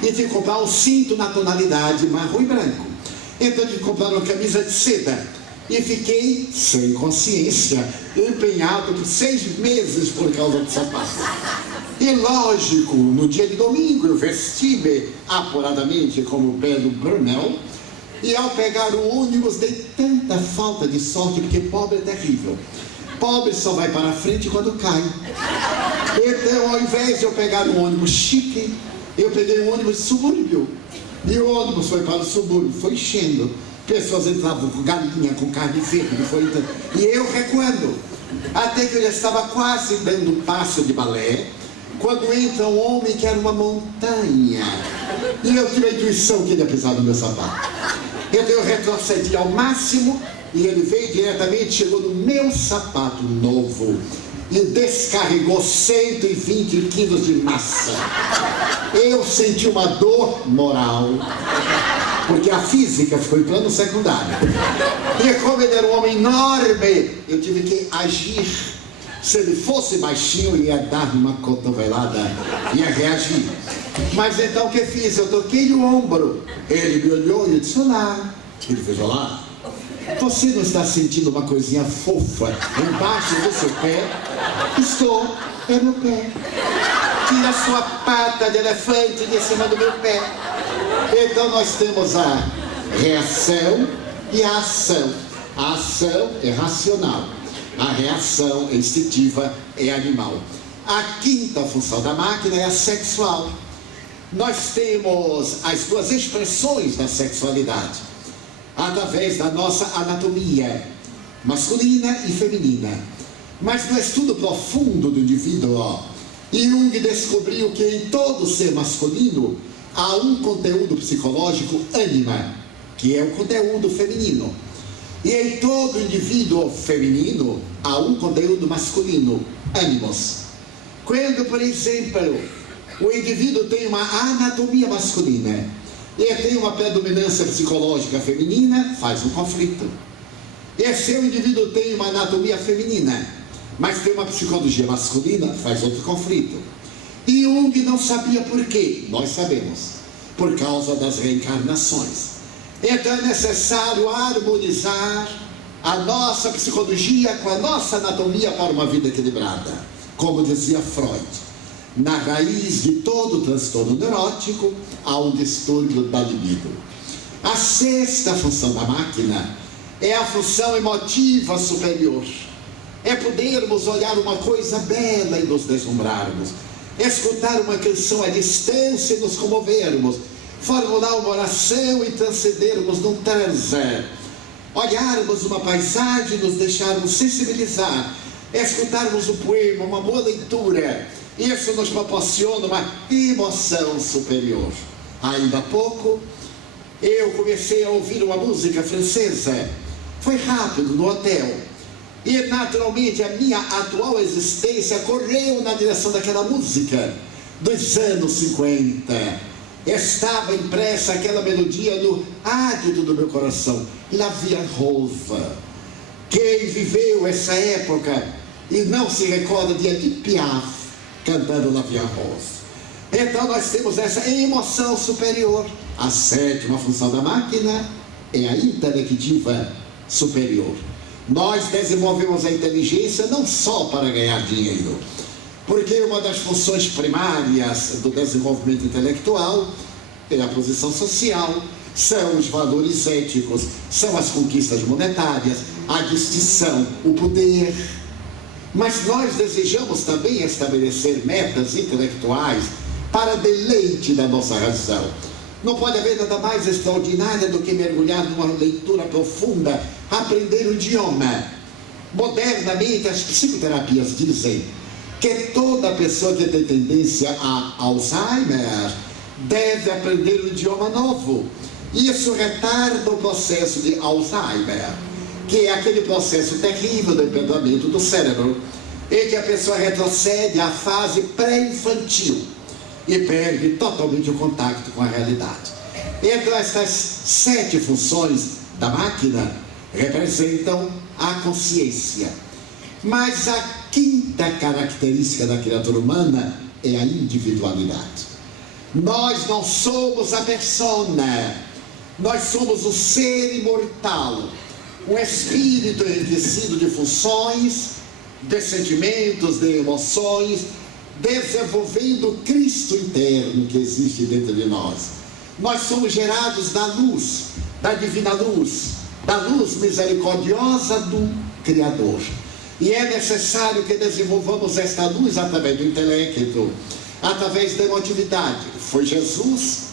E tive que comprar um cinto na tonalidade marrom e branco. Então eu tive que comprar uma camisa de seda. E fiquei, sem consciência, empenhado por 6 meses por causa do sapato. E lógico, no dia de domingo eu vesti-me apuradamente como o belo Brunel. E ao pegar o ônibus dei tanta falta de sorte, porque pobre é terrível. Pobre só vai para frente quando cai. Então, ao invés de eu pegar um ônibus chique, eu peguei um ônibus de subúrbio. E o ônibus foi para o subúrbio, foi enchendo. Pessoas entravam com galinha, com carne verde, e eu recuando. Até que eu já estava quase dando um passo de balé, quando entra um homem que era uma montanha. E eu tive a intuição que ele ia pisar no meu sapato. Então eu retrocedi ao máximo e ele veio diretamente, chegou no meu sapato novo e descarregou 120 quilos de massa. Eu senti uma dor moral, porque a física ficou em plano secundário. E como ele era um homem enorme, eu tive que agir. Se ele fosse baixinho, eu ia dar uma cotovelada, ia reagir. Mas então o que fiz? Eu toquei o ombro. Ele me olhou e eu disse: olá. Ele fez: olá. Você não está sentindo uma coisinha fofa embaixo do seu pé? Estou, é meu pé. Tira a sua pata de elefante de cima do meu pé. Então nós temos a reação e a ação. A ação é racional. A reação é instintiva, é animal. A quinta função da máquina é a sexual. Nós temos as duas expressões da sexualidade através da nossa anatomia, masculina e feminina. Mas no estudo profundo do indivíduo, Jung descobriu que em todo ser masculino há um conteúdo psicológico ânima, que é o conteúdo feminino. E em todo indivíduo feminino há um conteúdo masculino, ânimos. Quando, por exemplo, o indivíduo tem uma anatomia masculina e tem uma predominância psicológica feminina, faz um conflito. E se o indivíduo tem uma anatomia feminina, mas tem uma psicologia masculina, faz outro conflito. E Jung não sabia por quê. Nós sabemos, por causa das reencarnações. Então é necessário harmonizar a nossa psicologia com a nossa anatomia para uma vida equilibrada. Como dizia Freud, na raiz de todo transtorno neurótico há um distúrbio da libido. A sexta função da máquina é a função emotiva superior. É podermos olhar uma coisa bela e nos deslumbrarmos, escutar uma canção à distância e nos comovermos, formular uma oração e transcendermos num transe, olharmos uma paisagem e nos deixarmos sensibilizar, escutarmos um poema, uma boa leitura. Isso nos proporciona uma emoção superior. Ainda há pouco eu comecei a ouvir uma música francesa. Foi rápido, no hotel. E naturalmente a minha atual existência correu na direção daquela música dos anos 50. Estava impressa aquela melodia no ádito do meu coração. La Vie en Rose. Quem viveu essa época e não se recorda de Edith Piaf cantando La Vie en Rose? Então nós temos essa emoção superior. A sétima função da máquina é a intelectiva superior. Nós desenvolvemos a inteligência não só para ganhar dinheiro, porque uma das funções primárias do desenvolvimento intelectual é a posição social, são os valores éticos, são as conquistas monetárias, a distinção, o poder. Mas nós desejamos também estabelecer metas intelectuais para deleite da nossa razão. Não pode haver nada mais extraordinário do que mergulhar numa leitura profunda, aprender o idioma. Modernamente, as psicoterapias dizem que toda pessoa que tem tendência a Alzheimer deve aprender um idioma novo. Isso retarda o processo de Alzheimer, que é aquele processo terrível do empedramento do cérebro, em que a pessoa retrocede à fase pré-infantil e perde totalmente o contato com a realidade. Entre estas 7 funções da máquina, representam a consciência. Mas a quinta característica da criatura humana é a individualidade. Nós não somos a persona, nós somos o ser imortal, um espírito enriquecido de funções, de sentimentos, de emoções, desenvolvendo o Cristo interno que existe dentro de nós. Nós somos gerados da luz, da divina luz, da luz misericordiosa do Criador. E é necessário que desenvolvamos esta luz através do intelecto, através da emotividade. Foi Jesus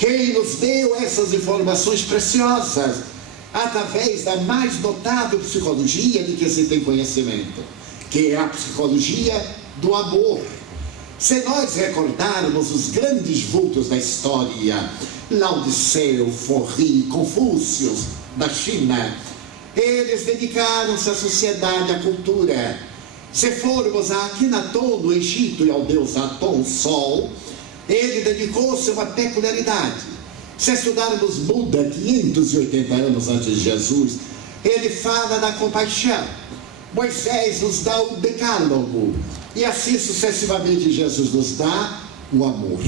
quem nos deu essas informações preciosas, através da mais notável psicologia de que se tem conhecimento, que é a psicologia do amor. Se nós recordarmos os grandes vultos da história, Lao Tse, Forri, Confúcio, da China, eles dedicaram-se à sociedade, à cultura. Se formos a Akhenaton, no Egito, e ao deus Aton, Sol, ele dedicou-se a uma peculiaridade. Se estudarmos Buda, 580 anos antes de Jesus, ele fala da compaixão. Moisés nos dá o decálogo, e assim sucessivamente Jesus nos dá o amor.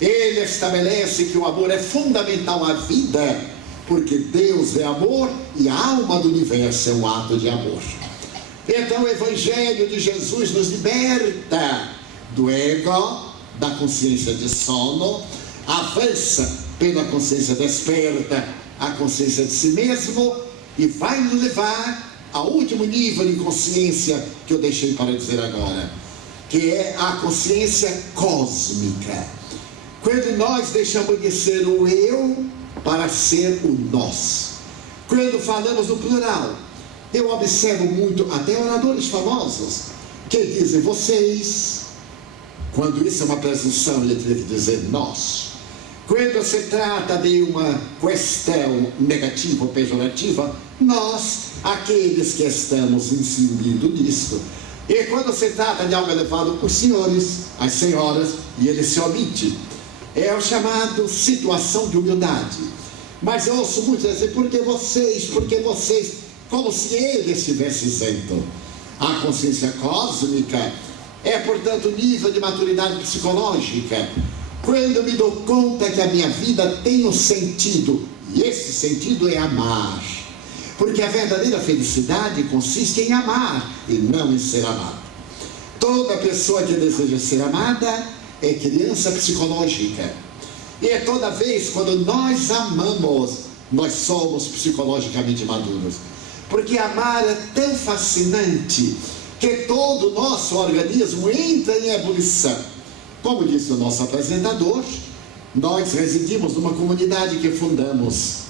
Ele estabelece que o amor é fundamental à vida, porque Deus é amor e a alma do universo é um ato de amor. Então o Evangelho de Jesus nos liberta do ego, da consciência de sono, avança pela consciência desperta, a consciência de si mesmo, e vai nos levar ao último nível de consciência que eu deixei para dizer agora, que é a consciência cósmica. Quando nós deixamos de ser o eu para ser o nós. Quando falamos no plural, eu observo muito até oradores famosos que dizem vocês, quando isso é uma presunção, ele deve dizer nós. Quando se trata de uma questão negativa ou pejorativa, nós, aqueles que estamos inserindo nisso. E quando se trata de algo elevado, os senhores, as senhoras, e ele se omite. É o chamado situação de humildade. Mas eu ouço muito dizer, porque vocês, como se ele estivesse isento. A consciência cósmica é, portanto, o nível de maturidade psicológica. Quando eu me dou conta que a minha vida tem um sentido, e esse sentido é amar. Porque a verdadeira felicidade consiste em amar e não em ser amado. Toda pessoa que deseja ser amada é criança psicológica. E é toda vez quando nós amamos, nós somos psicologicamente maduros. Porque amar é tão fascinante que todo o nosso organismo entra em ebulição. Como disse o nosso apresentador, nós residimos numa comunidade que fundamos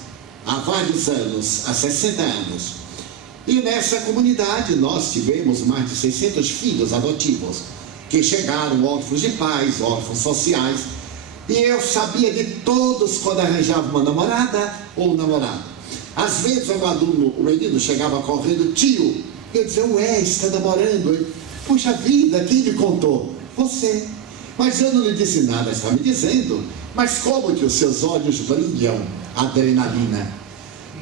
há vários anos, há 60 anos. E nessa comunidade nós tivemos mais de 600 filhos adotivos, que chegaram órfãos de pais, órfãos sociais. E eu sabia de todos quando arranjava uma namorada ou um namorado. Às vezes o menino chegava correndo, tio, eu dizia, ué, está namorando? Puxa vida, quem lhe contou? Você. Mas eu não lhe disse nada, está me dizendo. Mas como que os seus olhos brilham? Adrenalina.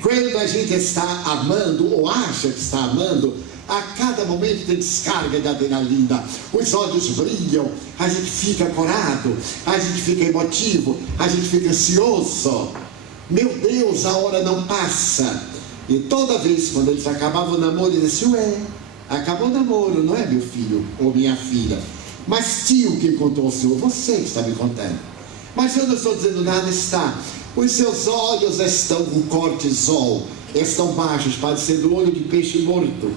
Quando a gente está amando, ou acha que está amando, a cada momento tem descarga de adrenalina, os olhos brilham, a gente fica corado, a gente fica emotivo, a gente fica ansioso. Meu Deus, a hora não passa. E toda vez quando eles acabavam o namoro, eles diziam, ué, acabou o namoro, não é, meu filho ou minha filha? Mas tio, quem contou ao senhor? Você que está me contando. Mas eu não estou dizendo nada, está. Os seus olhos estão com cortisol, estão baixos, parecendo olho de peixe morto,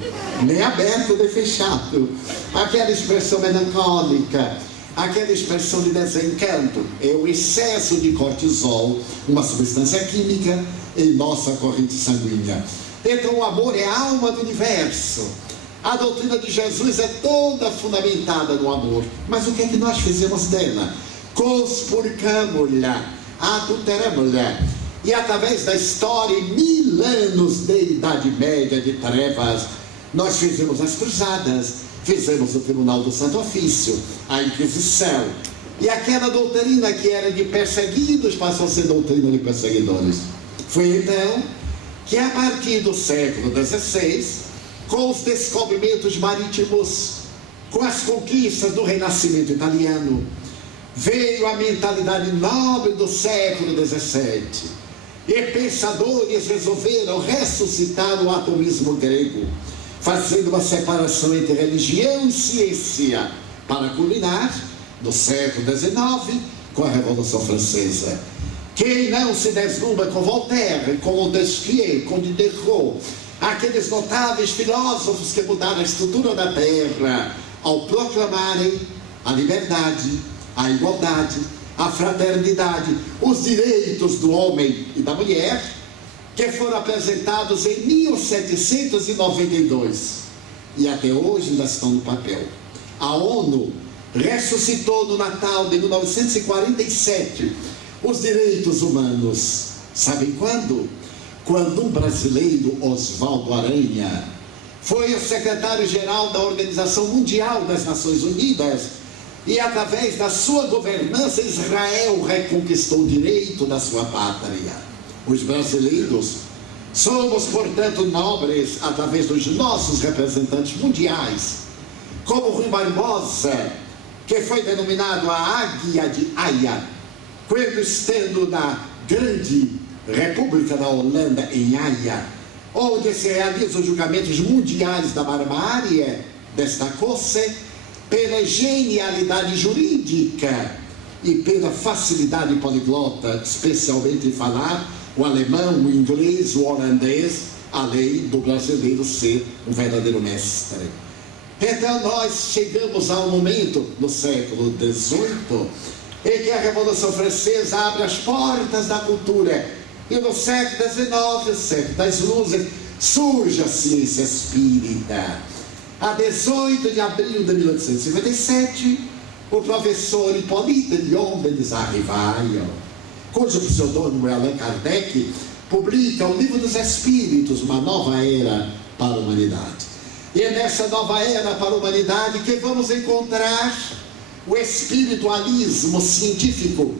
nem aberto nem fechado. Aquela expressão melancólica, aquela expressão de desencanto, é o excesso de cortisol, uma substância química em nossa corrente sanguínea. Então o amor é a alma do universo. A doutrina de Jesus é toda fundamentada no amor. Mas o que é que nós fizemos dela? Conspurcamos-la, adulteramos-la. E através da história, em 1000 anos de Idade Média, de trevas, nós fizemos as cruzadas, fizemos o Tribunal do Santo Ofício, a Inquisição. E aquela doutrina que era de perseguidos passou a ser doutrina de perseguidores. Foi então que a partir do século XVI, com os descobrimentos marítimos, com as conquistas do Renascimento italiano, veio a mentalidade nobre do século XVII, e pensadores resolveram ressuscitar o atomismo grego, fazendo uma separação entre religião e ciência, para culminar, no século XIX, com a Revolução Francesa. Quem não se deslumbra com Voltaire, com Montesquieu, com Diderot, aqueles notáveis filósofos que mudaram a estrutura da Terra, ao proclamarem a liberdade, a igualdade, a fraternidade, os direitos do homem e da mulher, que foram apresentados em 1792 e até hoje ainda estão no papel. A ONU ressuscitou no Natal de 1947 os direitos humanos. Sabem quando? Quando um brasileiro, Oswaldo Aranha, foi o secretário-geral da Organização Mundial das Nações Unidas, e através da sua governança Israel reconquistou o direito da sua pátria. Os brasileiros somos, portanto, nobres através dos nossos representantes mundiais, como Rui Barbosa, que foi denominado a Águia de Haia, quando estando na grande República da Holanda, em Haia, onde se realizam os julgamentos mundiais da barbárie, destacou-se pela genialidade jurídica e pela facilidade poliglota, especialmente em falar o alemão, o inglês, o holandês, além do brasileiro ser um verdadeiro mestre. Então nós chegamos ao momento, no século XVIII, em que a Revolução Francesa abre as portas da cultura, e no século XIX, o século das luzes, surge a ciência espírita. A 18 de abril de 1857, o professor Hippolyte Léon Denis Arrivaille, cujo pseudônimo é Allan Kardec, publica o Livro dos Espíritos, uma nova era para a humanidade. E é nessa nova era para a humanidade que vamos encontrar o espiritualismo científico,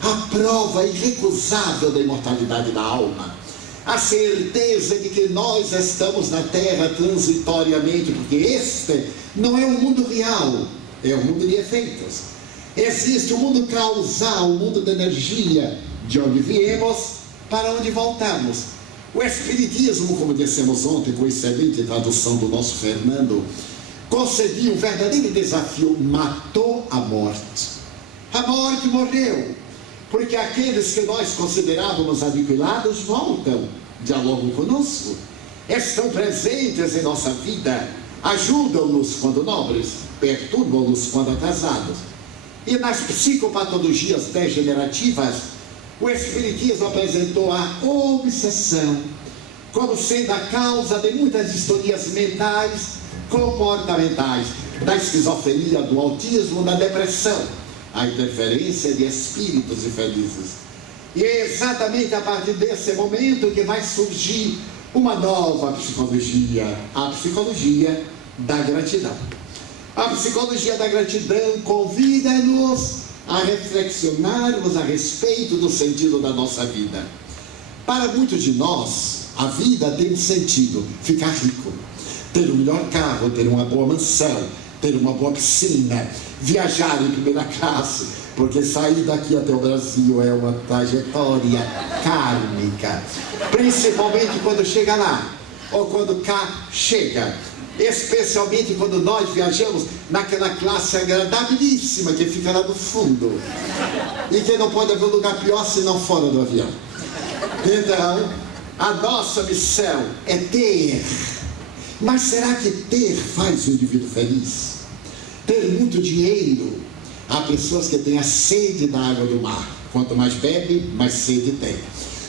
a prova irrecusável da imortalidade da alma, a certeza de que nós estamos na Terra transitoriamente, porque este não é um mundo real, é um mundo de efeitos. Existe o mundo causal, o mundo da energia, de onde viemos, para onde voltamos. O Espiritismo, como dissemos ontem, com excelente tradução do nosso Fernando, concedeu um verdadeiro desafio: matou a morte. A morte morreu, porque aqueles que nós considerávamos aniquilados voltam, dialogam conosco, estão presentes em nossa vida, ajudam-nos quando nobres, perturbam-nos quando atrasados. E nas psicopatologias degenerativas, o Espiritismo apresentou a obsessão como sendo a causa de muitas distorias mentais, comportamentais, da esquizofrenia, do autismo, da depressão, a interferência de espíritos infelizes. E é exatamente a partir desse momento que vai surgir uma nova psicologia, a psicologia da gratidão. A psicologia da gratidão convida-nos a reflexionarmos a respeito do sentido da nossa vida. Para muitos de nós, a vida tem um sentido: ficar rico, ter o melhor carro, ter uma boa mansão, ter uma boa piscina, viajar em primeira classe, porque sair daqui até o Brasil é uma trajetória kármica, principalmente quando chega lá, ou quando cá chega, especialmente quando nós viajamos naquela classe agradabilíssima que fica lá no fundo, e que não pode haver lugar pior senão fora do avião. Então, a nossa missão é ter. Mas será que ter faz o indivíduo feliz? Ter muito dinheiro? Há pessoas que têm a sede da água do mar. Quanto mais bebe, mais sede tem.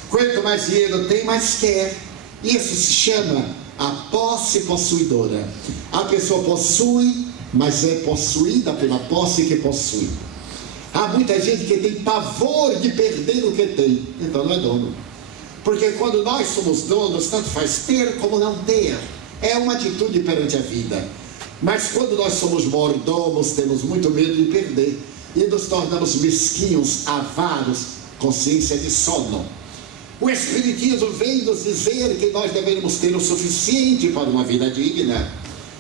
Quanto mais dinheiro tem, mais quer. Isso se chama a posse possuidora. A pessoa possui, mas é possuída pela posse que possui. Há muita gente que tem pavor de perder o que tem, então não é dono. Porque quando nós somos donos, tanto faz ter como não ter. É uma atitude perante a vida. Mas quando nós somos mordomos, temos muito medo de perder e nos tornamos mesquinhos, avaros, consciência de sono. O Espiritismo vem nos dizer que nós devemos ter o suficiente para uma vida digna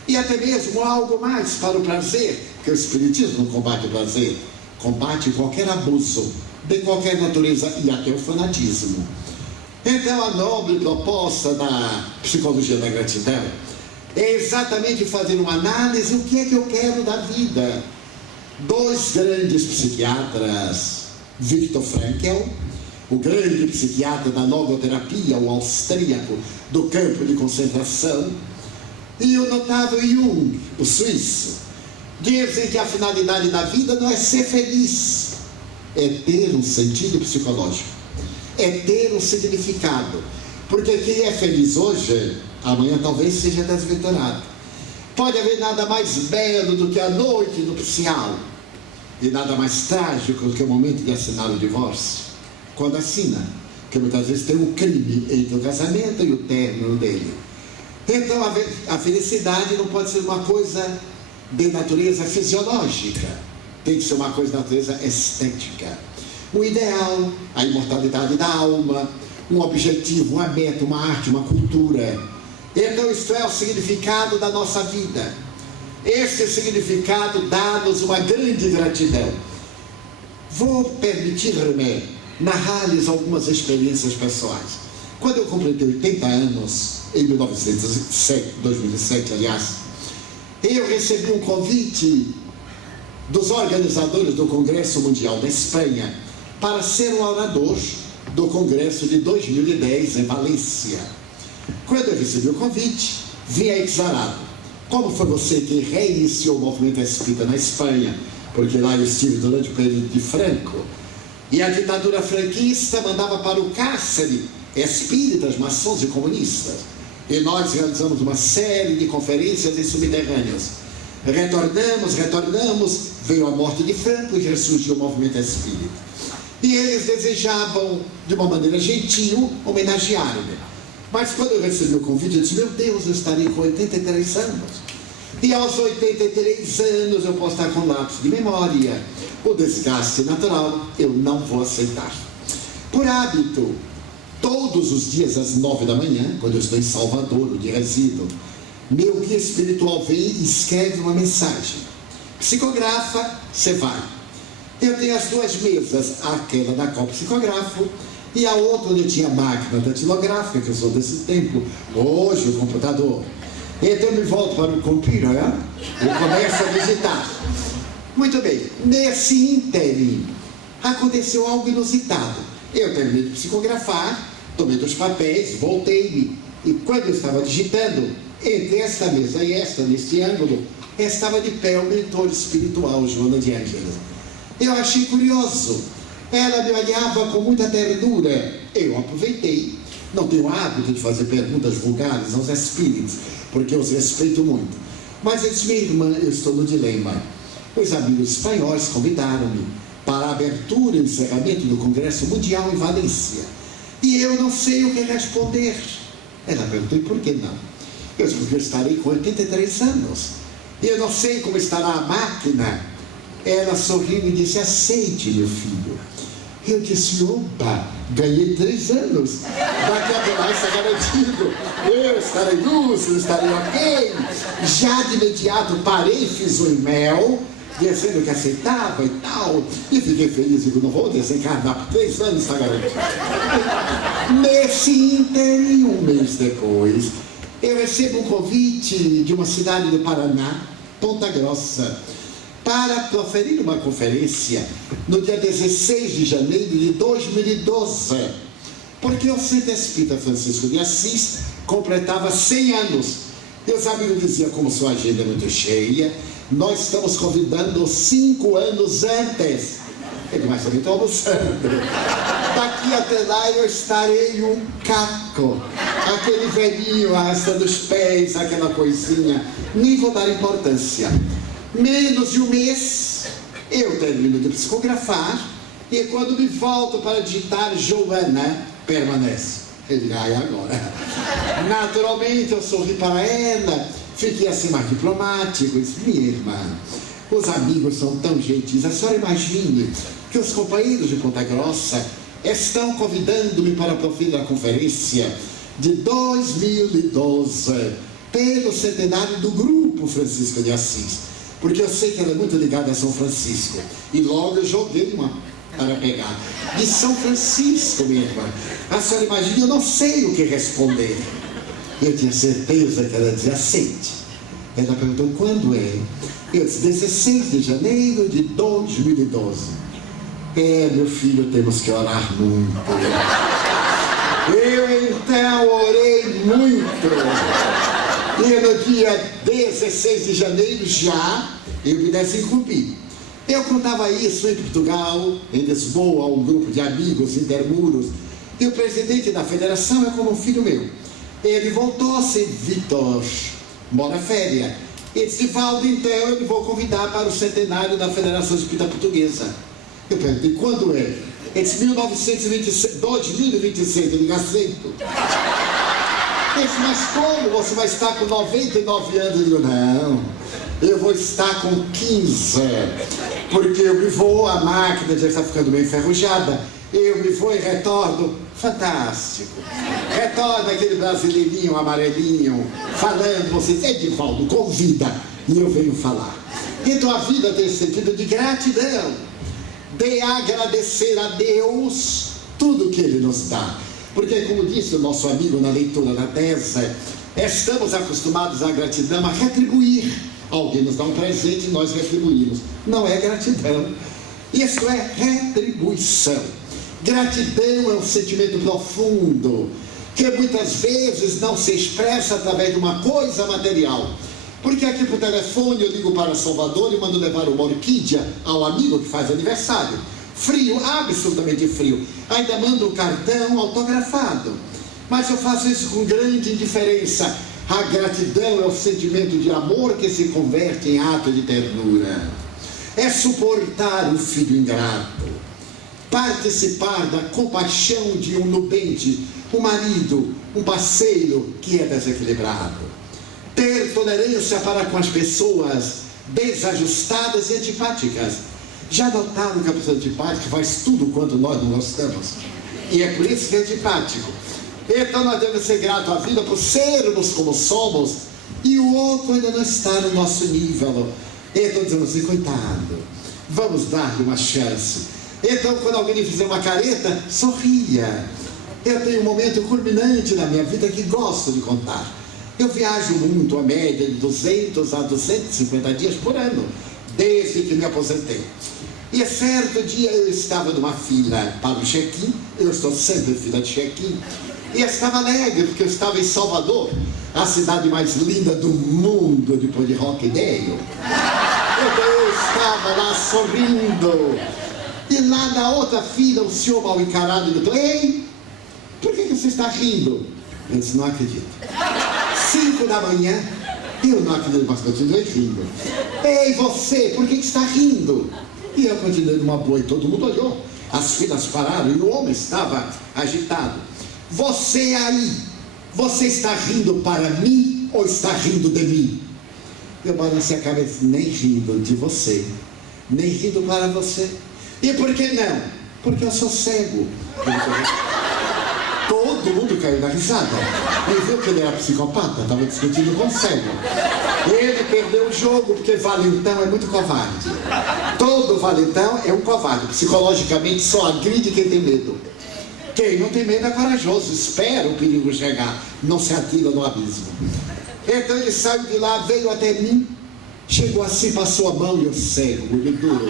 e até mesmo algo mais para o prazer, que o Espiritismo não combate o prazer, combate qualquer abuso de qualquer natureza e até o fanatismo. Então a nobre proposta da psicologia da gratidão é exatamente fazer uma análise, o que é que eu quero da vida. Dois grandes psiquiatras, Viktor Frankl, o grande psiquiatra da logoterapia, o austríaco do campo de concentração, e o notável Jung, o suíço, dizem que a finalidade da vida não é ser feliz, é ter um sentido psicológico, é ter um significado, porque quem é feliz hoje, amanhã talvez seja desventurado. Pode haver nada mais belo do que a noite nupcial e nada mais trágico do que o momento de assinar o divórcio, quando assina, que muitas vezes tem um crime entre o casamento e o término dele. Então a felicidade não pode ser uma coisa de natureza fisiológica, tem que ser uma coisa de natureza estética. Um ideal, a imortalidade da alma, um objetivo, uma meta, uma arte, uma cultura. Então isto é o significado da nossa vida. Este significado dá-nos uma grande gratidão. Vou permitir-me narrar-lhes algumas experiências pessoais. Quando eu completei 80 anos, em 2007, aliás, eu recebi um convite dos organizadores do Congresso Mundial da Espanha para ser o orador do Congresso de 2010 em Valência. Quando eu recebi o convite, vim exarado. Como foi você que reiniciou o movimento espírita na Espanha? Porque lá eu estive durante o período de Franco. E a ditadura franquista mandava para o cárcere espíritas, maçons e comunistas. E nós realizamos uma série de conferências em subterrâneos. Retornamos, veio a morte de Franco e ressurgiu o movimento espírita. E eles desejavam, de uma maneira gentil, homenagear-me. Mas quando eu recebi o convite, eu disse, meu Deus, eu estarei com 83 anos. E aos 83 anos eu posso estar com lápis de memória. O desgaste natural eu não vou aceitar. Por hábito, todos os dias às 9 da manhã, quando eu estou em Salvador, onde resido, meu guia espiritual vem e escreve uma mensagem. Psicografa, você vai. Eu tenho as duas mesas, aquela da qual psicografo e a outra onde eu tinha máquina datilográfica, que eu sou desse tempo, hoje o computador. Então eu me volto para o computer, e começo a digitar. Muito bem, nesse ínterim aconteceu algo inusitado. Eu terminei de psicografar, tomei dos papéis, voltei-me, e quando eu estava digitando, entre esta mesa e esta, neste ângulo, estava de pé o mentor espiritual, Joana de Ângeles. Eu achei curioso, ela me olhava com muita ternura, eu aproveitei. Não tenho hábito de fazer perguntas vulgares aos espíritos, porque eu os respeito muito. Mas eu disse, minha irmã, eu estou no dilema. Os amigos espanhóis convidaram-me para a abertura e encerramento do Congresso Mundial em Valência. E eu não sei o que responder. Ela perguntou, e por que não? Eu disse, porque eu estarei com 83 anos. E eu não sei como estará a máquina. Ela sorriu e disse, aceite, meu filho. Eu disse, opa, ganhei 3 anos. Daqui a lá está garantido. Eu estarei lúcido, estarei ok. Já de imediato parei, fiz um e-mail, dizendo que aceitava e tal. E fiquei feliz, digo, não vou desencarnar por 3 anos, está garantido. Nesse ínterim, um mês depois, eu recebo um convite de uma cidade do Paraná, Ponta Grossa, para proferir uma conferência no dia 16 de janeiro de 2012, porque o Centro Espírita Francisco de Assis completava 100 anos. E os amigos diziam, como sua agenda é muito cheia, nós estamos convidando 5 anos antes. Ele, mas também estou almoçando. Daqui até lá eu estarei um caco, aquele velhinho arrastando os pés, aquela coisinha, nem vou dar importância. Menos de um mês, eu termino de psicografar e quando me volto para digitar, Joana permanece. Ele, ai, agora. Naturalmente, eu sorri para ela, fiquei assim mais diplomático e disse, minha irmã, os amigos são tão gentis, a senhora imagine que os companheiros de Ponta Grossa estão convidando-me para proferir a conferência de 2012 pelo centenário do Grupo Francisco de Assis, porque eu sei que ela é muito ligada a São Francisco, e logo eu joguei uma para pegar, de São Francisco, minha irmã. A senhora imagina, eu não sei o que responder. Eu tinha certeza que ela dizia aceite. Ela perguntou quando é. Eu disse 16 de janeiro de 2012. Meu filho, temos que orar muito. Eu então orei muito. E no dia 16 de janeiro já eu me desincumbi. Eu contava isso em Portugal, em Lisboa, a um grupo de amigos intermuros. E o presidente da federação é como um filho meu. Ele voltou-se, Vitor Moraféria. Ele disse, Valdo, então eu me vou convidar para o centenário da Federação Espírita Portuguesa. Eu perguntei, quando é? Ele disse, 2026, eu digo, aceito. Ele disse, mas como? Você vai estar com 99 anos? Eu digo, não, eu vou estar com 15, porque eu me vou, a máquina já está ficando meio enferrujada, eu me vou e retorno, fantástico. Retorna aquele brasileirinho amarelinho, falando, você diz, Edivaldo, convida, e eu venho falar. Então a vida tem sentido de gratidão, de agradecer a Deus tudo que Ele nos dá. Porque, como disse o nosso amigo na leitura da tese, estamos acostumados à gratidão a retribuir. Alguém nos dá um presente e nós retribuímos. Não é gratidão. Isso é retribuição. Gratidão é um sentimento profundo, que muitas vezes não se expressa através de uma coisa material. Porque aqui por telefone eu ligo para Salvador e mando levar uma orquídea ao amigo que faz aniversário. Frio, absolutamente frio. Ainda mando um cartão autografado. Mas eu faço isso com grande indiferença. A gratidão é o sentimento de amor que se converte em ato de ternura. É suportar um filho ingrato. Participar da compaixão de um nubente, um marido, um parceiro que é desequilibrado. Ter tolerância para com as pessoas desajustadas e antipáticas. Já notaram que a pessoa antipática faz tudo quanto nós não gostamos? E é por isso que é antipático. Então nós devemos ser gratos à vida por sermos como somos, e o outro ainda não está no nosso nível. Então dizemos assim, coitado, vamos dar-lhe uma chance. Então quando alguém lhe fizer uma careta, sorria. Eu tenho um momento culminante na minha vida que gosto de contar. Eu viajo muito, a média de 200 a 250 dias por ano, desde que me aposentei. E certo dia eu estava numa fila para o check-in, eu estou sempre em fila de check-in, e estava alegre porque eu estava em Salvador, a cidade mais linda do mundo depois de Rockdale. Então eu estava lá sorrindo, e lá na outra fila um senhor mal encarado me perguntou, ei, por que você está rindo? Eu disse, não acredito. 5 da manhã, eu não acredito, mas continuei rindo. Ei, você, por que está rindo? E eu continuei numa boa e todo mundo olhou. As filas pararam e o homem estava agitado. Você aí, você está rindo para mim ou está rindo de mim? Eu balancei a cabeça, nem rindo de você, nem rindo para você. E por que não? Porque eu sou cego. Todo mundo caiu na risada. Ele viu que ele era psicopata, estava discutindo com o cego. Ele perdeu o jogo, porque valentão é muito covarde. Todo valentão é um covarde. Psicologicamente só agride quem tem medo. Quem não tem medo é corajoso, espera o perigo chegar, não se atira no abismo. Então ele saiu de lá, veio até mim, chegou assim, passou a mão e eu cego, olho duro.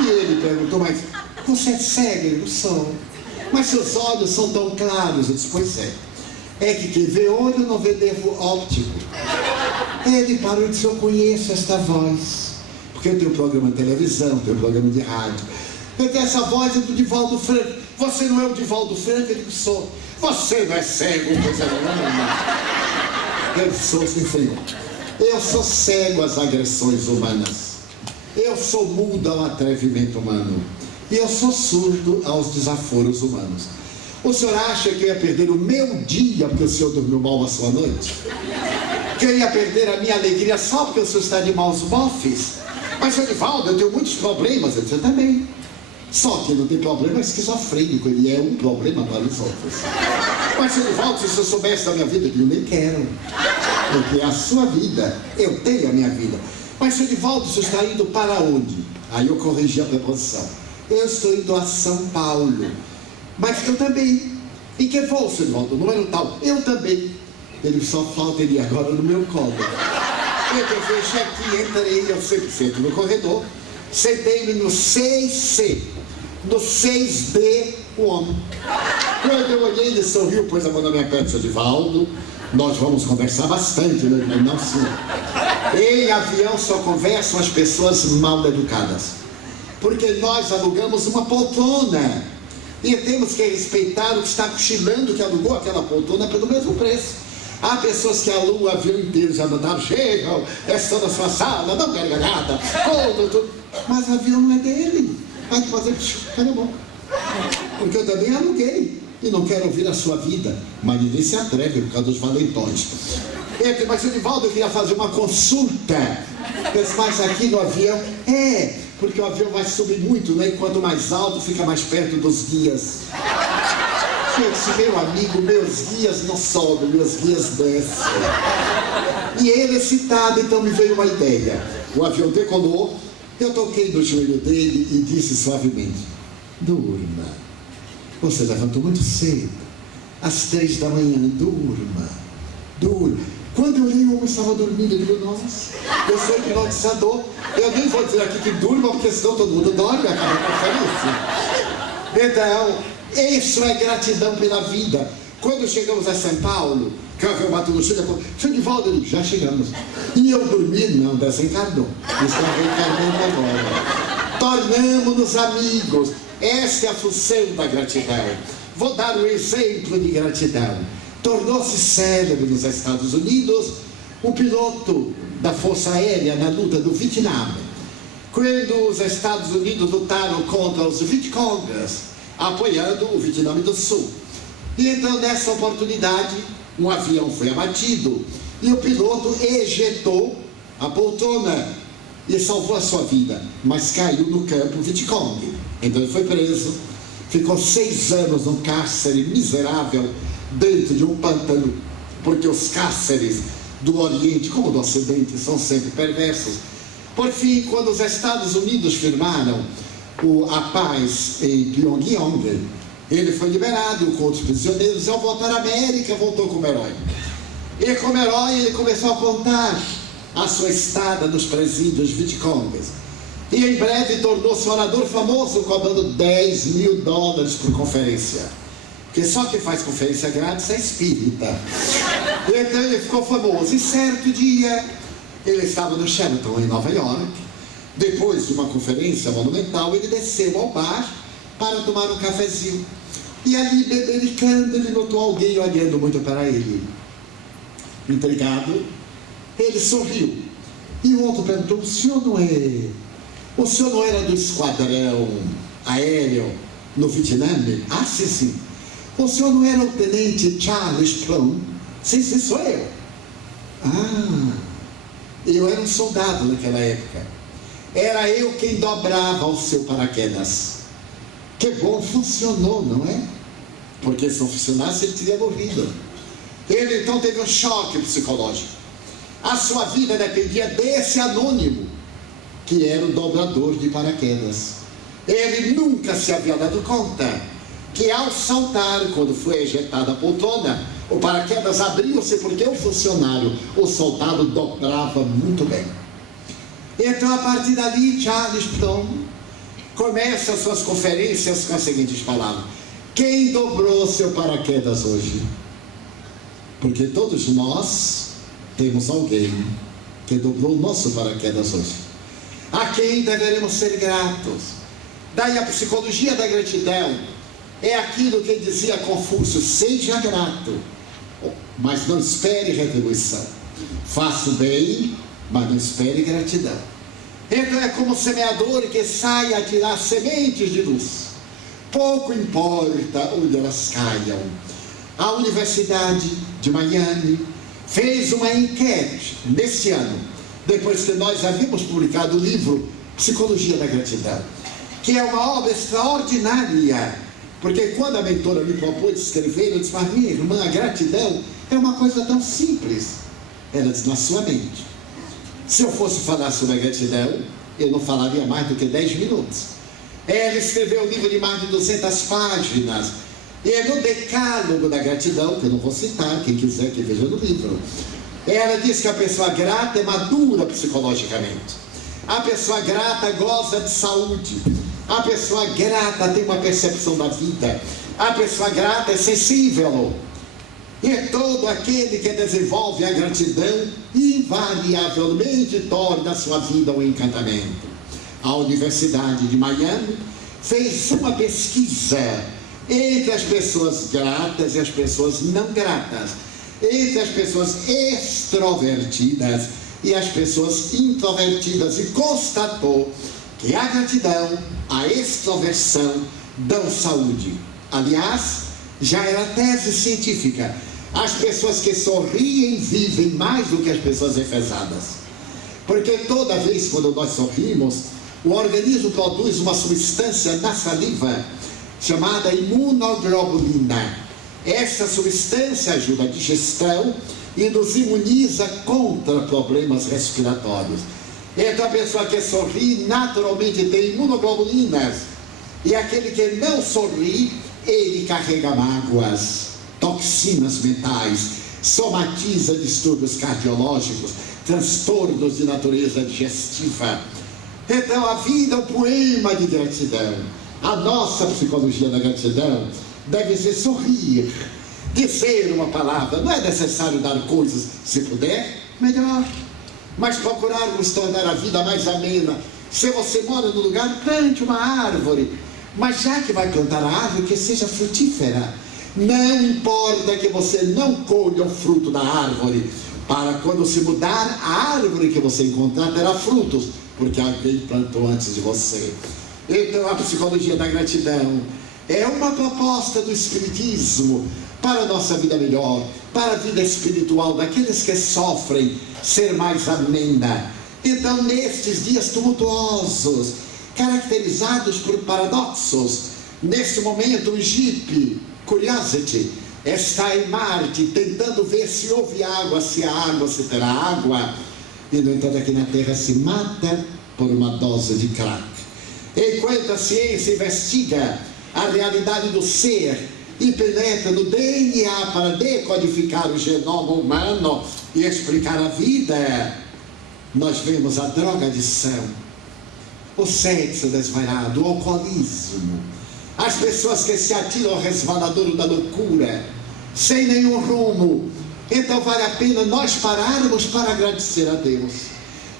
E ele perguntou, mas você é cego? Eu sou. Mas seus olhos são tão claros. Eu disse, pois é. É que quem vê olho não vê nervo óptico. Ele parou e disse, eu conheço esta voz. Porque eu tenho um programa de televisão, tenho um programa de rádio. Eu tenho essa voz do Divaldo Franco. Você não é o Divaldo Franco? Eu digo, sou. Você não é cego, coisa nenhuma. Eu sou, sim, senhor. Eu sou cego às agressões humanas. Eu sou mudo ao atrevimento humano. E eu sou surdo aos desaforos humanos. O senhor acha que eu ia perder o meu dia porque o senhor dormiu mal a sua noite? Que eu ia perder a minha alegria só porque o senhor está de maus bofes? Mas, senhor Divaldo, eu tenho muitos problemas. Eu disse, eu também. Só que não tem problema esquizofrênico, ele é um problema para os outros. Mas, seu Divaldo, se eu soubesse da minha vida, eu nem quero. Porque é a sua vida, eu tenho a minha vida. Mas, seu Divaldo, você está indo para onde? Aí eu corrigi a preposição. Eu estou indo a São Paulo. Mas eu também. Em que voo, seu Divaldo? Número tal. Eu também. Ele só falta ele agora no meu colo. Eu fechei aqui, entrei, eu sempre sento no corredor. Sentei-me no 6C. No 6D, o homem. Quando eu olhei, ele sorriu, pôs a mão na minha perna, seu Divaldo. Nós vamos conversar bastante, meu irmão. Não, sim. Em avião só conversam as pessoas mal educadas. Porque nós alugamos uma poltrona. E temos que respeitar o que está cochilando, que alugou aquela poltrona pelo mesmo preço. Há pessoas que alugam o avião inteiro, já mandaram, chegam, estão na sua sala, não gargalhada, tudo. Mas o avião não é dele. Aí de fazer, cala a boca. Porque eu também aluguei. E não quero ouvir a sua vida. Mas ninguém se atreve por causa dos valentões. Mas, seu Divaldo, eu queria fazer uma consulta. Mas aqui no avião, porque o avião vai subir muito, né? E quanto mais alto, fica mais perto dos guias. Gente, meu amigo, meus guias não sobem, meus guias descem. E ele excitado, então me veio uma ideia. O avião decolou, eu toquei no joelho dele e disse suavemente: durma. Você levantou muito cedo, às 3 da manhã, durma. Quando eu olhei, o homem estava dormindo. Eu digo, nossa, eu sou hipnotizador. Eu nem vou dizer aqui que durma, porque senão todo mundo dorme, acaba com feliz. Então, isso é gratidão pela vida. Quando chegamos a São Paulo, que o avião bateu no chão, ele falou: seu Divaldo, já chegamos. E eu dormi? Não, desencarnou. Está reencarnando agora. Tornamos-nos amigos. Esta é a função da gratidão. Vou dar um exemplo de gratidão. Tornou-se célebre nos Estados Unidos o piloto da Força Aérea na luta do Vietnã. Quando os Estados Unidos lutaram contra os Vietcongas, apoiando o Vietnã do Sul. E então, nessa oportunidade, um avião foi abatido e o piloto ejetou a poltrona e salvou a sua vida, mas caiu no campo Vietcong. Então ele foi preso, ficou 6 anos num cárcere miserável dentro de um pântano, porque os cárceres do Oriente, como do Ocidente, são sempre perversos. Por fim, quando os Estados Unidos firmaram a paz em Pyongyang, ele foi liberado com outros prisioneiros e ao voltar à América voltou como herói. E como herói ele começou a contar a sua estada nos presídios Vietcongas. E em breve tornou-se um orador famoso, cobrando $10.000 por conferência. Porque só quem faz conferência grátis é espírita. Então ele ficou famoso. E certo dia, ele estava no Sheraton, em Nova York. Depois de uma conferência monumental, ele desceu ao bar para tomar um cafezinho. E ali, bebericando, ele notou alguém olhando muito para ele. Intrigado, ele sorriu. E o outro perguntou: o senhor não era do esquadrão aéreo no Vietnã? Ah, sim, sim. O senhor não era o tenente Charles Plum? Sim, sim, sou eu. Ah, eu era um soldado naquela época. Era eu quem dobrava o seu paraquedas. Que bom, funcionou, não é? Porque se não funcionasse, ele teria morrido. Ele então teve um choque psicológico. A sua vida dependia desse anônimo, que era o dobrador de paraquedas. Ele nunca se havia dado conta que ao saltar, quando foi ejetada a poltrona, o paraquedas abriu-se porque o funcionário, o soldado, dobrava muito bem. Então, a partir dali, Charles Plum começa as suas conferências com as seguintes palavras: quem dobrou seu paraquedas hoje? Porque todos nós temos alguém que dobrou o nosso paraquedas hoje, a quem deveremos ser gratos. Daí a psicologia da gratidão é aquilo que dizia Confúcio: seja grato, mas não espere retribuição. Faça o bem, mas não espere gratidão. Então é como o semeador que sai a tirar sementes de luz. Pouco importa onde elas caiam. A Universidade de Miami fez uma enquete nesse ano, depois que nós havíamos publicado o livro Psicologia da Gratidão. que é uma obra extraordinária, porque quando a mentora me propôs escrever, eu disse, mas minha irmã, a gratidão é uma coisa tão simples. Ela disse, na sua mente. Se eu fosse falar sobre a gratidão, eu não falaria mais do que 10 minutos. Ela escreveu um livro de mais de 200 páginas, e é no decálogo da gratidão, que eu não vou citar, quem quiser que veja no livro. Ela diz que a pessoa grata é madura psicologicamente. A pessoa grata goza de saúde. A pessoa grata tem uma percepção da vida. A pessoa grata é sensível. E todo aquele que desenvolve a gratidão invariavelmente torna a sua vida um encantamento. A Universidade de Miami fez uma pesquisa entre as pessoas gratas e as pessoas não gratas, entre as pessoas extrovertidas e as pessoas introvertidas, e constatou que a gratidão, a extroversão dão saúde. Aliás, já era tese científica. As pessoas que sorriem vivem mais do que as pessoas enfesadas. Porque toda vez quando nós sorrimos, o organismo produz uma substância na saliva chamada imunoglobulina. Essa substância ajuda a digestão e nos imuniza contra problemas respiratórios. Então a pessoa que sorri naturalmente tem imunoglobulinas, e aquele que não sorri, ele carrega mágoas, toxinas mentais, somatiza distúrbios cardiológicos, transtornos de natureza digestiva. Então a vida é um poema de gratidão. A nossa psicologia da gratidão deve ser sorrir, dizer uma palavra. Não é necessário dar coisas, se puder, melhor, mas procurarmos tornar a vida mais amena. Se você mora num lugar, plante uma árvore, mas já que vai plantar a árvore, que seja frutífera. Não importa que você não colha o fruto da árvore, para quando se mudar, a árvore que você encontrar terá frutos, porque alguém plantou antes de você. Então a psicologia da gratidão é uma proposta do Espiritismo para a nossa vida melhor, para a vida espiritual daqueles que sofrem, ser mais amena. Então, nestes dias tumultuosos, caracterizados por paradoxos, nesse momento o Jeep Curiosity está em Marte, tentando ver se houve água, se há água, se terá água, e no entanto aqui na Terra se mata por uma dose de crack. Enquanto a ciência investiga a realidade do ser e penetra no DNA para decodificar o genoma humano e explicar a vida, nós vemos a drogadição, o sexo desvairado, o alcoolismo, as pessoas que se atiram ao resvaladouro da loucura, sem nenhum rumo. Então vale a pena nós pararmos para agradecer a Deus.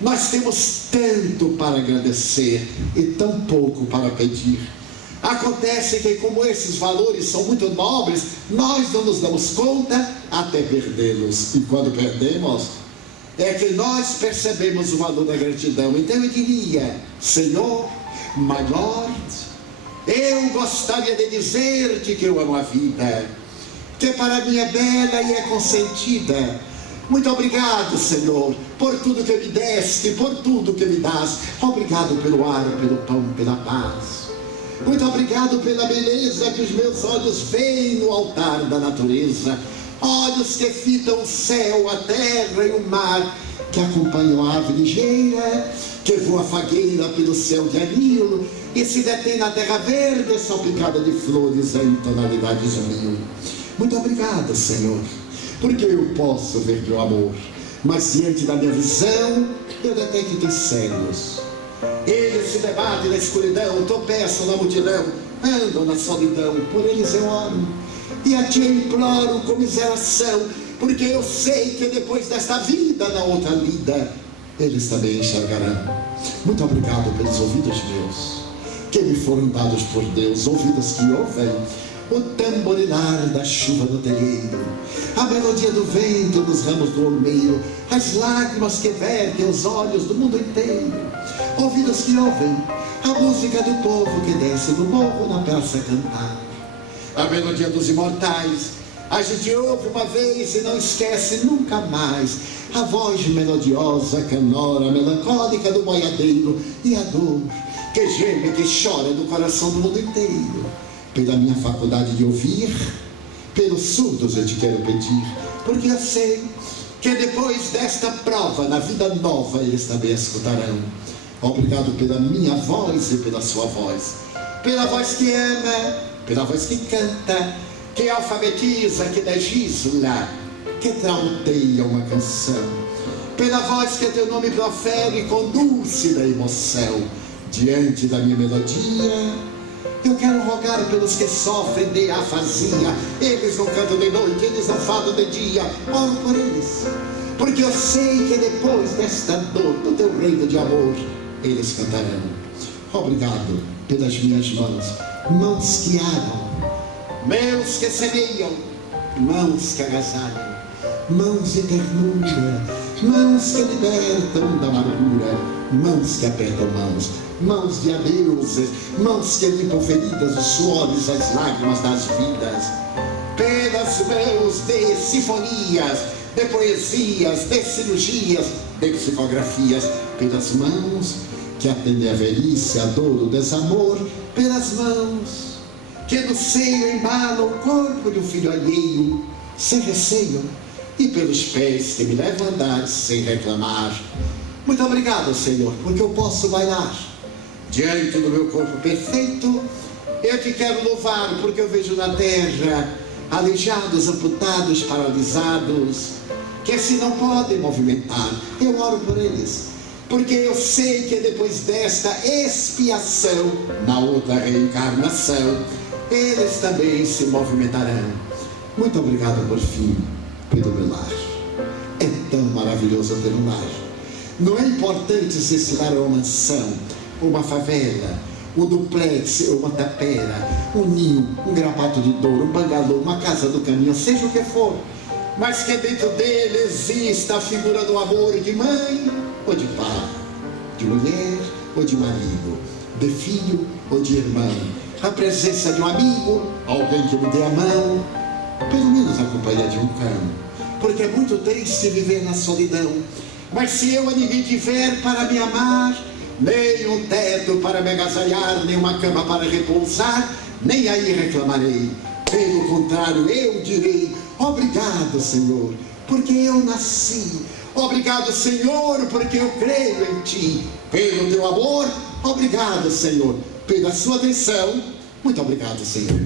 Nós temos tanto para agradecer e tão pouco para pedir. Acontece que, como esses valores são muito nobres, nós não nos damos conta até perdê-los. E quando perdemos, é que nós percebemos o valor da gratidão. Então eu diria: Senhor, my Lord, eu gostaria de dizer-te que eu amo a vida, que para mim é bela e é consentida. Muito obrigado, Senhor, por tudo que me deste, por tudo que me dás. Obrigado pelo ar, pelo pão, pela paz. Muito obrigado pela beleza que os meus olhos veem no altar da natureza. Olhos que fitam o céu, a terra e o mar, que acompanham a ave ligeira, que voa fagueira pelo céu de anil e se detém na terra verde salpicada de flores em tonalidades mil. Muito obrigado, Senhor, porque eu posso ver teu amor, mas diante da minha visão eu detecto os cegos. Eles se debatem na escuridão, tropeçam na multidão, andam na solidão, por eles eu oro e a ti eu imploro com miseração, porque eu sei que depois desta vida, na outra vida, eles também enxergarão. Muito obrigado pelos ouvidos meus, que me foram dados por Deus, ouvidos que ouvem o tamborilar da chuva no telheiro, a melodia do vento nos ramos do olmeiro, as lágrimas que vertem os olhos do mundo inteiro, ouvidos que ouvem a música do povo que desce do morro na praça cantar, a melodia dos imortais. A gente ouve uma vez e não esquece nunca mais a voz melodiosa, canora, melancólica do boiadeiro, e a dor que geme, que chora do coração do mundo inteiro. Pela minha faculdade de ouvir, pelos surdos eu te quero pedir, porque eu sei que depois desta prova, na vida nova, eles também escutarão. Obrigado pela minha voz e pela sua voz, pela voz que ama, pela voz que canta, que alfabetiza, que legisla, que trauteia uma canção, pela voz que teu nome profere com dulce da emoção. Diante da minha melodia, eu quero rogar pelos que sofrem de afasia. Eles não cantam de noite, eles não falam de dia. Oro por eles, porque eu sei que depois desta dor, do teu reino de amor, eles cantarão. Obrigado pelas minhas mãos, mãos que amam, mãos que semeiam, mãos que agasalham, mãos de ternura, mãos que libertam da amargura, mãos que apertam mãos, mãos de adeuses, mãos que limpam feridas, os suores, as lágrimas das vidas, pelas mãos de sinfonias, de poesias, de cirurgias, de psicografias, pelas mãos que atendem a velhice, a dor, o desamor, pelas mãos que no seio embalam o corpo de um filho alheio, sem receio, e pelos pés que me levam a andar sem reclamar. Muito obrigado, Senhor, porque eu posso bailar diante do meu corpo perfeito. Eu te quero louvar porque eu vejo na terra aleijados, amputados, paralisados, que se não podem movimentar. Eu oro por eles, porque eu sei que depois desta expiação, na outra reencarnação, eles também se movimentarão. Muito obrigado por fim pelo meu lar. É tão maravilhoso ter um lar. Não é importante se esse lar é uma mansão, uma favela, um duplex, uma tapera, um ninho, um grapato de douro, um bangalô, uma casa do caminho, seja o que for, mas que dentro dele exista a figura do amor de mãe ou de pai, de mulher ou de marido, de filho ou de irmão, a presença de um amigo, alguém que me dê a mão, pelo menos a companhia de um cão, porque é muito triste viver na solidão. Mas se eu a ninguém tiver para me amar, nem um teto para me agasalhar, nem uma cama para repousar, nem aí reclamarei. Pelo contrário, eu direi: obrigado, Senhor, porque eu nasci. Obrigado, Senhor, porque eu creio em Ti. Pelo Teu amor, obrigado, Senhor. Pela Sua atenção, muito obrigado, Senhor.